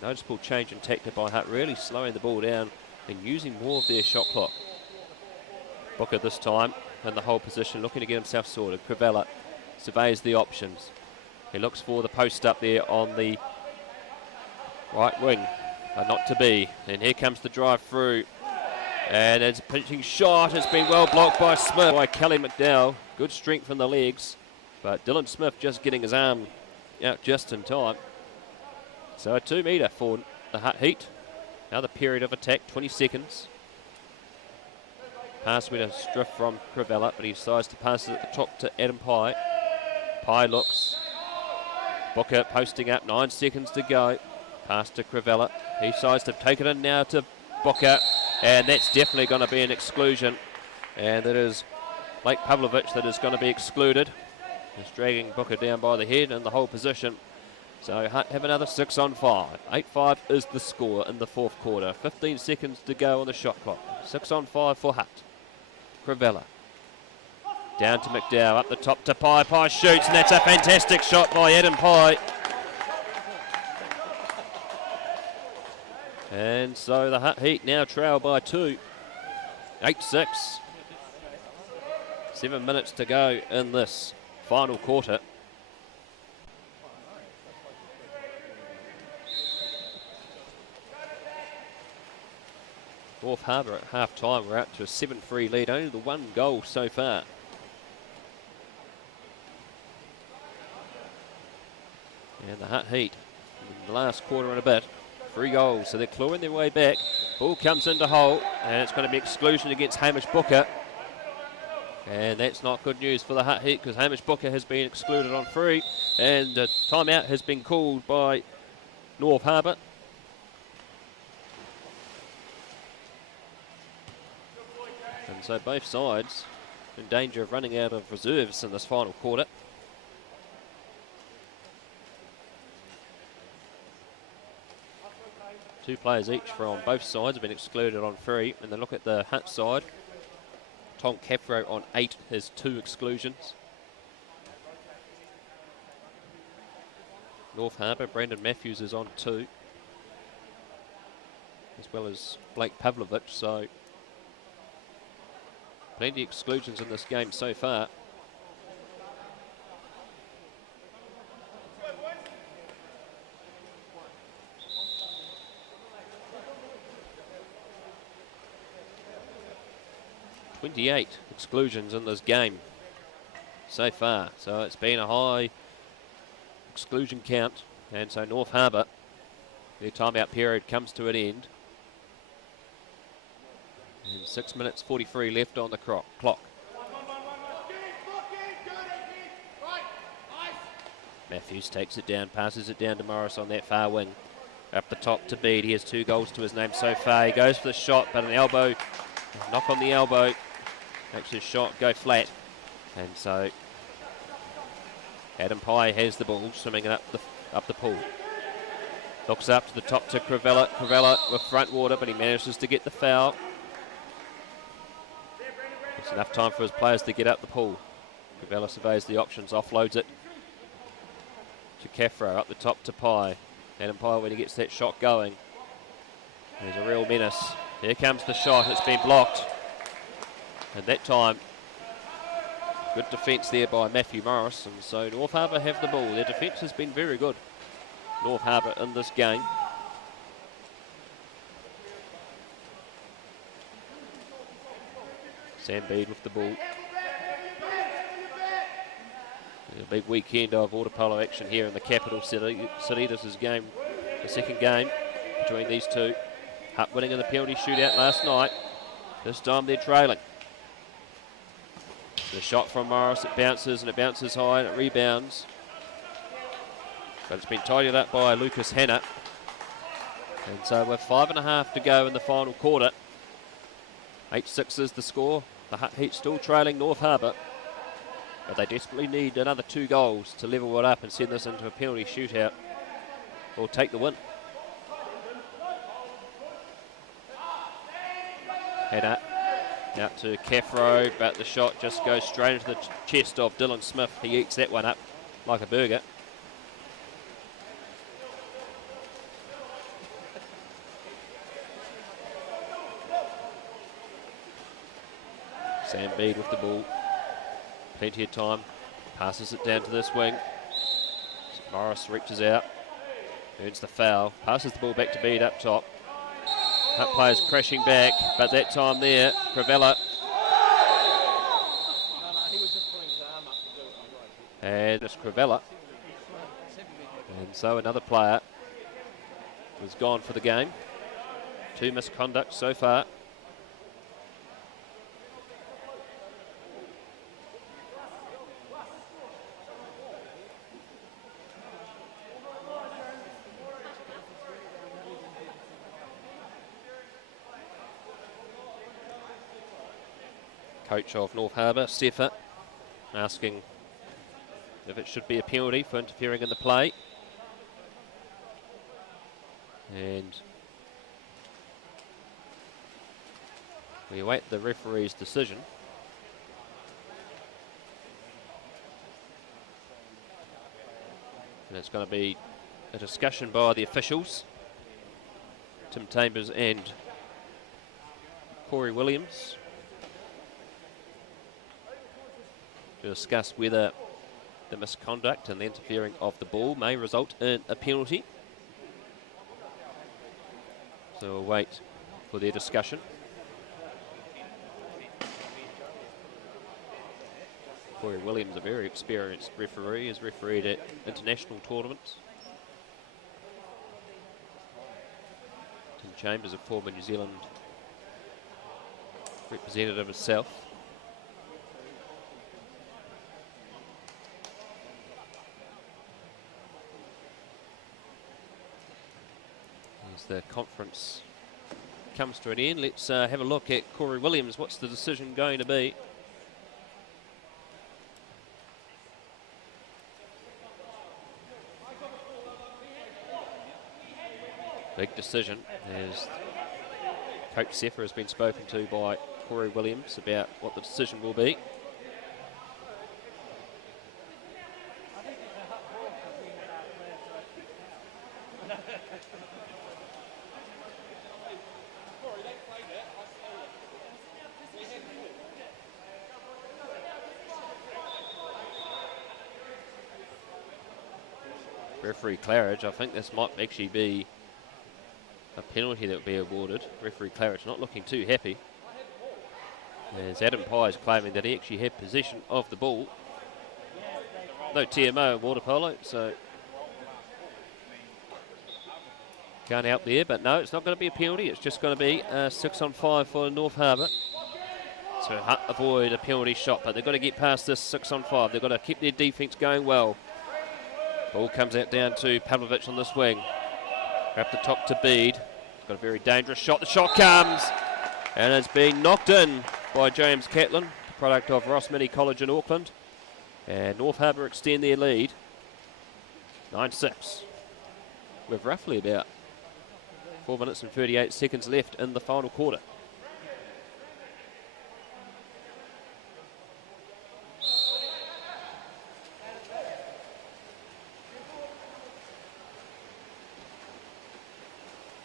Noticeable change in tactic by Hutt, really slowing the ball down and using more of their shot clock. Booker this time in the whole position, looking to get himself sorted. Corella surveys the options. He looks for the post up there on the right wing, but not to be. And here comes the drive through. And it's a pinching shot. It's been well blocked by Smith, by Kelly McDowell. Good strength in the legs, but Dylan Smith just getting his arm out just in time. So a 2 metre for the Hutt Heat. Another period of attack, 20 seconds. Pass with a striff from Crivella, but he decides to pass it at the top to Adam Pye. Pye looks. Booker posting up, 9 seconds to go. Pass to Crivella. He decides to take it in now to Booker, and that's definitely going to be an exclusion. And it is Blake Pavlovich that is going to be excluded. Just dragging Booker down by the head in the whole position. So Hutt have another 6 on 5. 8-5 is the score in the fourth quarter. 15 seconds to go on the shot clock. 6 on 5 for Hutt. Crivella. Down to McDowell, up the top to Pye. Pye shoots, and that's a fantastic shot by Adam Pye. And so the Hutt Heat now trail by 2. 8-6. 7 minutes to go in this final quarter. North Harbour at half-time, we're out to a 7-3 lead, only the 1 goal so far. And the Hutt Heat, in the last quarter and a bit, 3 goals, so they're clawing their way back. Ball comes into hole, and it's going to be exclusion against Hamish Booker. And that's not good news for the Hutt Heat, because Hamish Booker has been excluded on 3, and a timeout has been called by North Harbour. And so both sides in danger of running out of reserves in this final quarter. Two players each from both sides have been excluded on 3, and then look at the Hutt side. Tom Caffro on 8 has 2 exclusions. North Harbour, Brandon Matthews is on 2, as well as Blake Pavlovich, so plenty of exclusions in this game so far. .28 exclusions in this game so far, so it's been a high exclusion count, and so North Harbour, their timeout period comes to an end. And 6 minutes 43 left on the clock. Matthews takes it down, passes it down to Morris on that far wing. Up the top to Bede, he has 2 goals to his name so far. He goes for the shot, but an elbow, knock on the elbow, makes his shot go flat. And so Adam Pye has the ball, swimming it up the pool. Looks up to the top to Crivella. Crivella with front water, but he manages to get the foul. It's enough time for his players to get up the pool. Crivella surveys the options, offloads it to Caffro, up the top to Pye. Adam Pye, when he gets that shot going, he's a real menace. Here comes the shot, it's been blocked. And that time, Good defence there by Matthew Morris, and so North Harbour have the ball. Their defence has been very good, North Harbour, in this game. Sam Bede with the ball. A big weekend of water polo action here in the capital city. This is the second game between these two. Hutt winning in the penalty shootout last night. This time they're trailing. The shot from Morris, it bounces and it bounces high and it rebounds. But it's been tidied up by Lucas Hanna. And so with 5.5 to go in the final quarter. 8-6 is the score. The Hutt Heat still trailing North Harbour. But they desperately need another 2 goals to level it up and send this into a penalty shootout or take the win. Hanna out to Caffro, but the shot just goes straight into the chest of Dylan Smith. He eats that one up like a burger. Sam Bede with the ball. Plenty of time. Passes it down to this wing. Morris reaches out. Earns the foul. Passes the ball back to Bede up top. Hutt players crashing back, but that time there, Crivella. And it's Crivella. And so another player was gone for the game. 2 misconducts so far. Coach of North Harbour, Sefa, asking if it should be a penalty for interfering in the play. And we await the referee's decision. And it's going to be a discussion by the officials, Tim Chambers and Corey Williams, to discuss whether the misconduct and the interfering of the ball may result in a penalty. So we'll wait for their discussion. Corey Williams, a very experienced referee, has refereed at international tournaments. Tim Chambers, a former New Zealand representative himself. As the conference comes to an end, let's have a look at Corey Williams. What's the decision going to be? Big decision, as Coach Sefa has been spoken to by Corey Williams about what the decision will be. Referee Claridge, I think this might actually be a penalty that will be awarded. Referee Claridge not looking too happy, as Adam Pye is claiming that he actually had possession of the ball. No TMO in water polo, so can't help there. But no, it's not going to be a penalty. It's just going to be a 6-on-5 for North Harbour. So Hutt avoid a penalty shot, but they've got to get past this 6-on-5. They've got to keep their defence going well. Ball comes out down to Pavlovich on this wing. Up the top to Bede. Got a very dangerous shot. The shot comes, and it's been knocked in by James Catlin, product of Ross Mini College in Auckland. And North Harbour extend their lead, 9-6, with roughly about 4 minutes and 38 seconds left in the final quarter.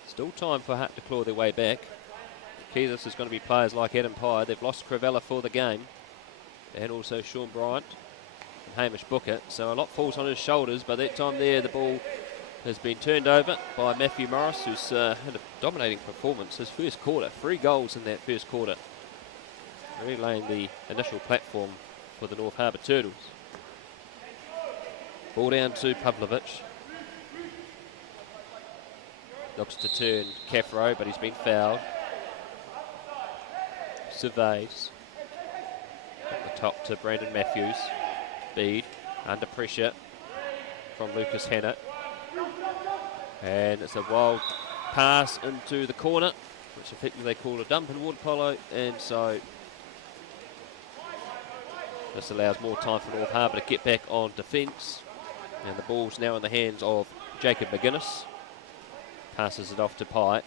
Still time for Hutt to claw their way back. The key to this is going to be players like Adam Pye. They've lost Crivella for the game. and also Sean Bryant and Hamish Booker. So a lot falls on his shoulders, but that time there the ball has been turned over by Matthew Morris, who's had a dominating performance. His first quarter, 3 goals in that first quarter. Really laying the initial platform for the North Harbour Turtles. Ball down to Pavlovic. Looks to turn Caffro, but he's been fouled. Surveys. At the top to Brandon Matthews. Bede under pressure from Lucas Hanna. And it's a wild pass into the corner, which effectively they call a dump in water polo, and so this allows more time for North Harbour to get back on defence. And the ball's now in the hands of Jacob McGuinness. Passes it off to Pye.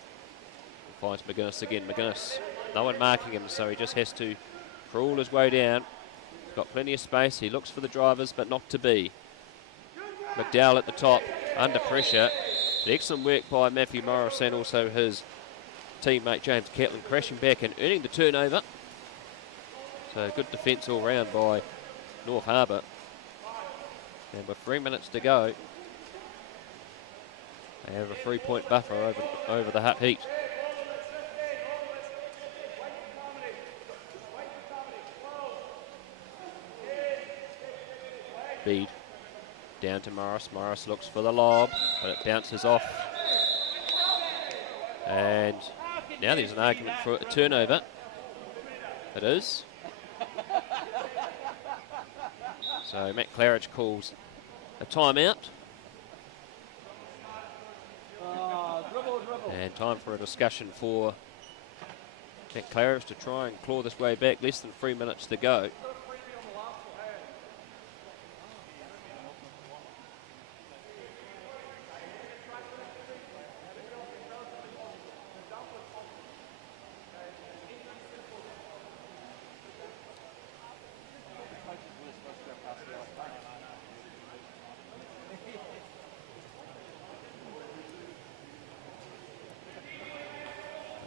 Finds McGuinness again. McGuinness, no one marking him, so he just has to crawl his way down. Got plenty of space. He looks for the drivers, but not to be. McDowell at the top, under pressure. But excellent work by Matthew Morris and also his teammate James Catlin, crashing back and earning the turnover. So good defence all round by North Harbour. And with 3 minutes to go, they have a 3-point buffer over the Hutt Heat. Bede down to Morris. Morris looks for the lob, but it bounces off. And now there's an argument for a turnover. It is. So Matt Claridge calls a timeout. And time for a discussion for Matt Claridge to try and claw this way back. Less than 3 minutes to go.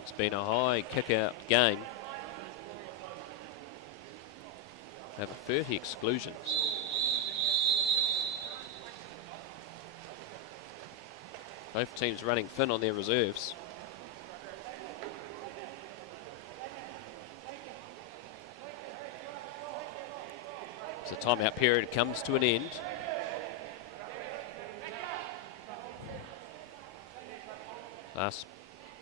It's been a high kick-out game. Over 30 exclusions. Both teams running thin on their reserves. So the timeout period comes to an end. Last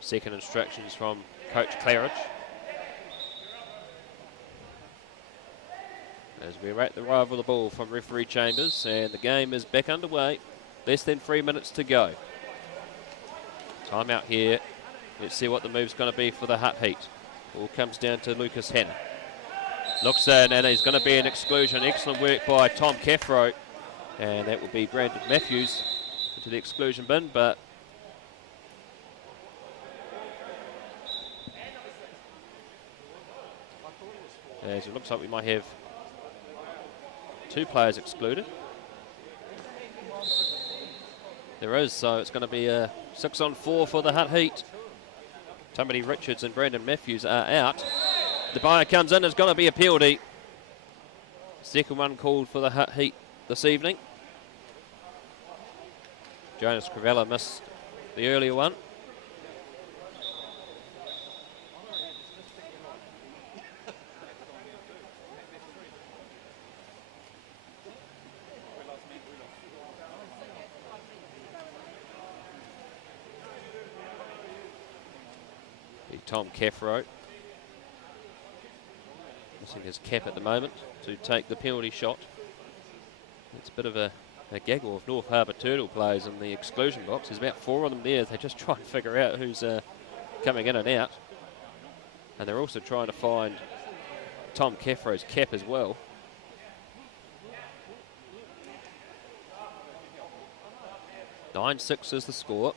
second instructions from Coach Claridge. As we await the arrival of the ball from referee Chambers, and the game is back underway. Less than 3 minutes to go. Timeout here. Let's see what the move's going to be for the Hutt Heat. Ball comes down to Lucas Hanna. Looks in, and there's going to be an exclusion. Excellent work by Tom Caffro. And that will be Brandon Matthews into the exclusion bin, but as it looks like we might have 2 players excluded. There is, so it's going to be a 6-on-4 for the Hutt Heat. Tommy Richards and Brandon Matthews are out. The buyer comes in, there's going to be a penalty. Second one called for the Hutt Heat this evening. Jonas Crivella missed the earlier one. Tom Caffro missing his cap at the moment to take the penalty shot. It's a bit of a gaggle of North Harbour Turtle players in the exclusion box. There's about 4 of them there. They just try and figure out who's coming in and out. And they're also trying to find Tom Caffro's cap as well. (9-6) is the score.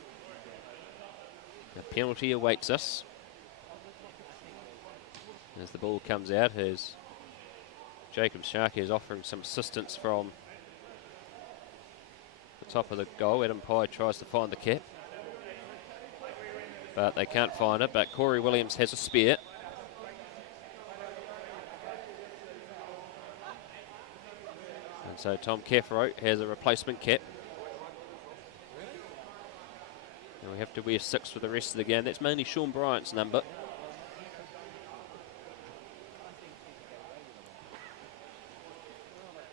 A penalty awaits us. As the ball comes out, as Jacob Sharkey is offering some assistance from the top of the goal. Adam Pye tries to find the cap, but they can't find it. But Corey Williams has a spare. So Tom Caffro has a replacement cap. And we have to wear 6 for the rest of the game. That's mainly Sean Bryant's number.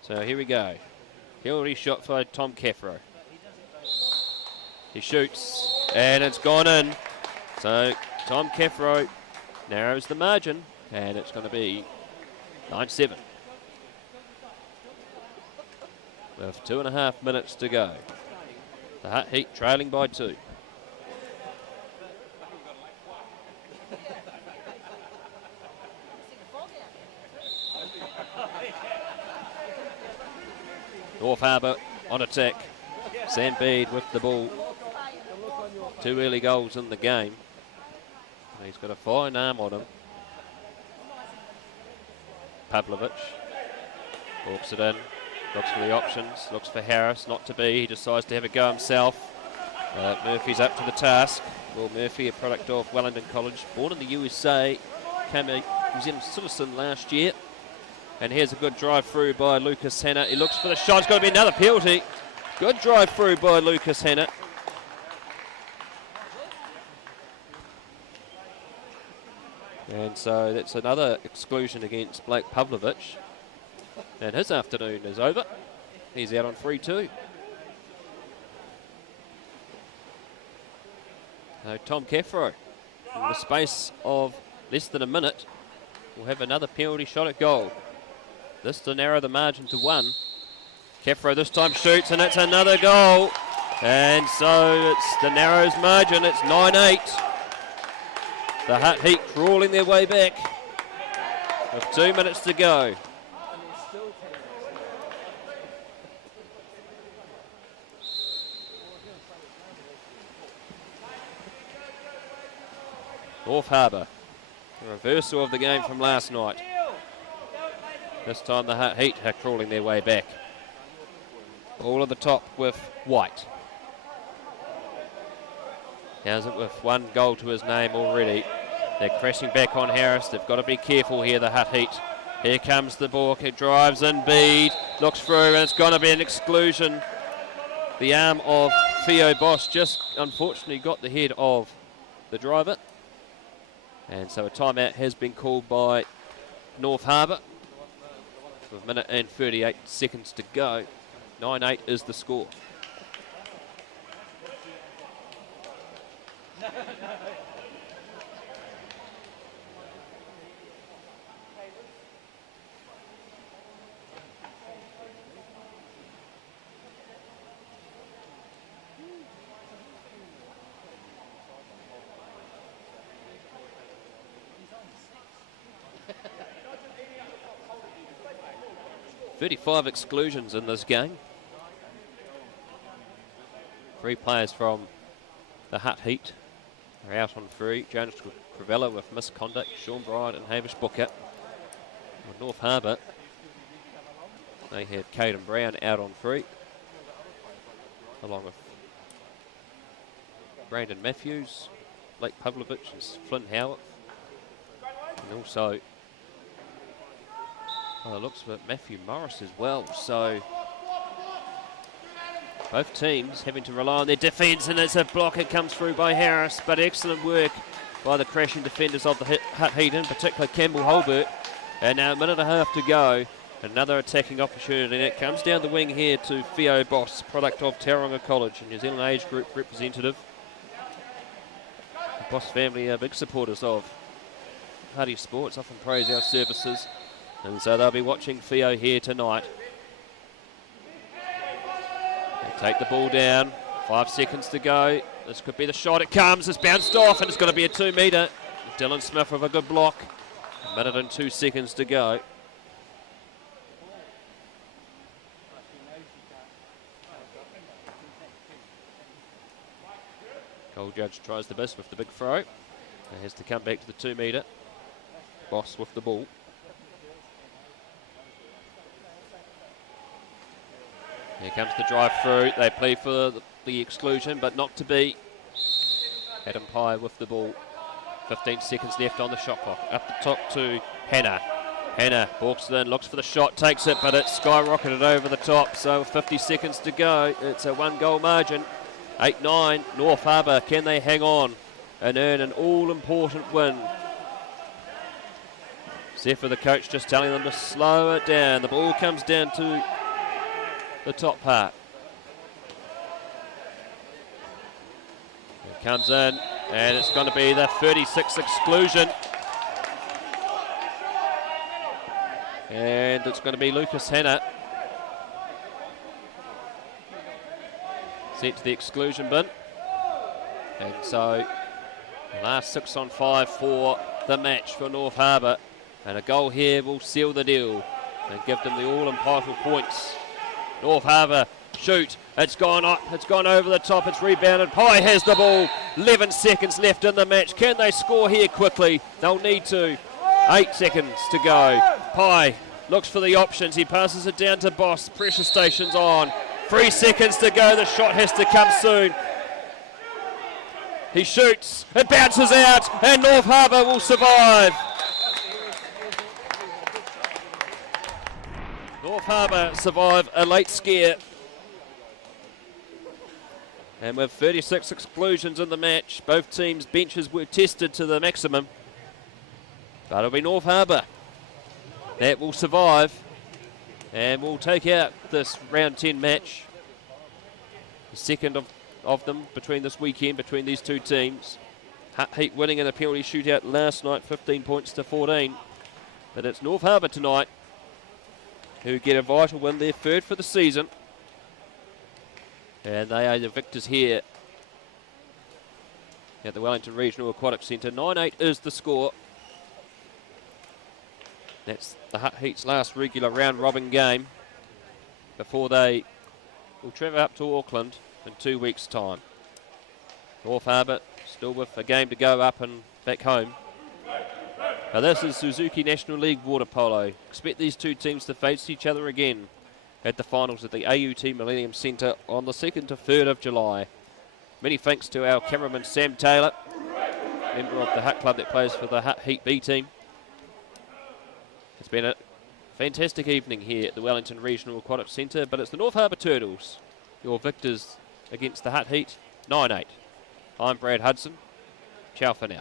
So here we go. Penalty shot for Tom Caffro. He shoots, and it's gone in. So Tom Caffro narrows the margin, and it's going to be 9-7. With 2.5 minutes to go. The Hutt Heat trailing by 2. North Harbour on attack. Sam Bede with the ball. 2 early goals in the game. And he's got a fine arm on him. Pavlovic walks it in. Looks for the options. Looks for Harris. Not to be. He decides to have a go himself. Murphy's up to the task. Will Murphy, a product of Wellington College. Born in the USA. Came a New Zealand citizen last year. And here's a good drive through by Lucas Hanna. He looks for the shot. It's got to be another penalty. Good drive through by Lucas Hanna. And so that's another exclusion against Blake Pavlovic. And his afternoon is over. He's out on 3-2. So Tom Caffro, in the space of less than a minute, will have another penalty shot at goal. This to narrow the margin to 1. Caffro this time shoots, and it's another goal. And so it's the narrows margin. It's 9-8. The Hutt Heat crawling their way back with 2 minutes to go. North Harbour, a reversal of the game from last night. This time the Hutt Heat are crawling their way back. All at the top with White. How's it with 1 goal to his name already? They're crashing back on Harris. They've got to be careful here, the Hutt Heat. Here comes the balk. It drives in. Bede looks through, and it's going to be an exclusion. The arm of Theo Bosch just unfortunately got the head of the driver. And so a timeout has been called by North Harbour. With a minute and 38 seconds to go. 9-8 is the score. .35 exclusions in this game. 3 players from the Hutt Heat are out on free. Jonas Cravella with misconduct, Sean Bryant and Hamish Booker. With North Harbour, they have Caden Brown out on free, along with Brandon Matthews, Blake Pavlovic and Flynn Howard. And also, well, it looks like Matthew Morris as well. So both teams having to rely on their defence, and it's a block. It comes through by Harris, but excellent work by the crashing defenders of the Hutt Heat, in particular Campbell Holbert. And now a minute and a half to go. Another attacking opportunity, and it comes down the wing here to Theo Boss, product of Tauranga College, a New Zealand age group representative. The Boss family are big supporters of Hutty Sports, often praise our services. And so they'll be watching Theo here tonight. They take the ball down. 5 seconds to go. This could be the shot. It comes. It's bounced off, and it's going to be a 2 metre. Dylan Smith with a good block. A minute and 2 seconds to go. Goal judge tries the best with the big throw. It has to come back to the 2 metre. Boss with the ball. Here comes the drive through. They play for the exclusion, but not to be. Adam Pye with the ball. 15 seconds left on the shot clock. Up the top to Hanna. Hannah walks it in, looks for the shot, takes it, but it's skyrocketed over the top. So 50 seconds to go. It's a 1-goal margin. 8-9. North Harbour, can they hang on and earn an all-important win? Zephyr, the coach, just telling them to slow it down. The ball comes down to the top part. It comes in, and it's going to be the 36 exclusion. And it's going to be Lucas Hannah sent to the exclusion bin. And so the last 6 on 5 for the match for North Harbour. And a goal here will seal the deal and give them the all-important points. North Harbour shoot. It's gone up. It's gone over the top. It's rebounded. Pye has the ball. 11 seconds left in the match. Can they score here quickly? They'll need to. 8 seconds to go. Pye looks for the options. He passes it down to Boss. Pressure station's on. 3 seconds to go. The shot has to come soon. He shoots. It bounces out. And North Harbour will survive. North Harbour survive a late scare. And with 36 exclusions in the match, both teams' benches were tested to the maximum. But it'll be North Harbour that will survive and will take out this round 10 match. The second of them between this weekend, between these two teams. Hutt Heat winning in a penalty shootout last night, 15 points to 14. But it's North Harbour tonight who get a vital win, their third for the season. And they are the victors here at the Wellington Regional Aquatic Centre. 9-8 is the score. That's the Hutt Heat's last regular round-robin game before they will travel up to Auckland in 2 weeks' time. North Harbour still with a game to go up and back home. Now this is Suzuki National League Water Polo. Expect these two teams to face each other again at the finals at the AUT Millennium Centre on the 2nd to 3rd of July. Many thanks to our cameraman Sam Taylor, member of the Hutt Club that plays for the Hutt Heat B team. It's been a fantastic evening here at the Wellington Regional Aquatic Centre, but it's the North Harbour Turtles, your victors against the Hutt Heat, 9-8. I'm Brad Hudson. Ciao for now.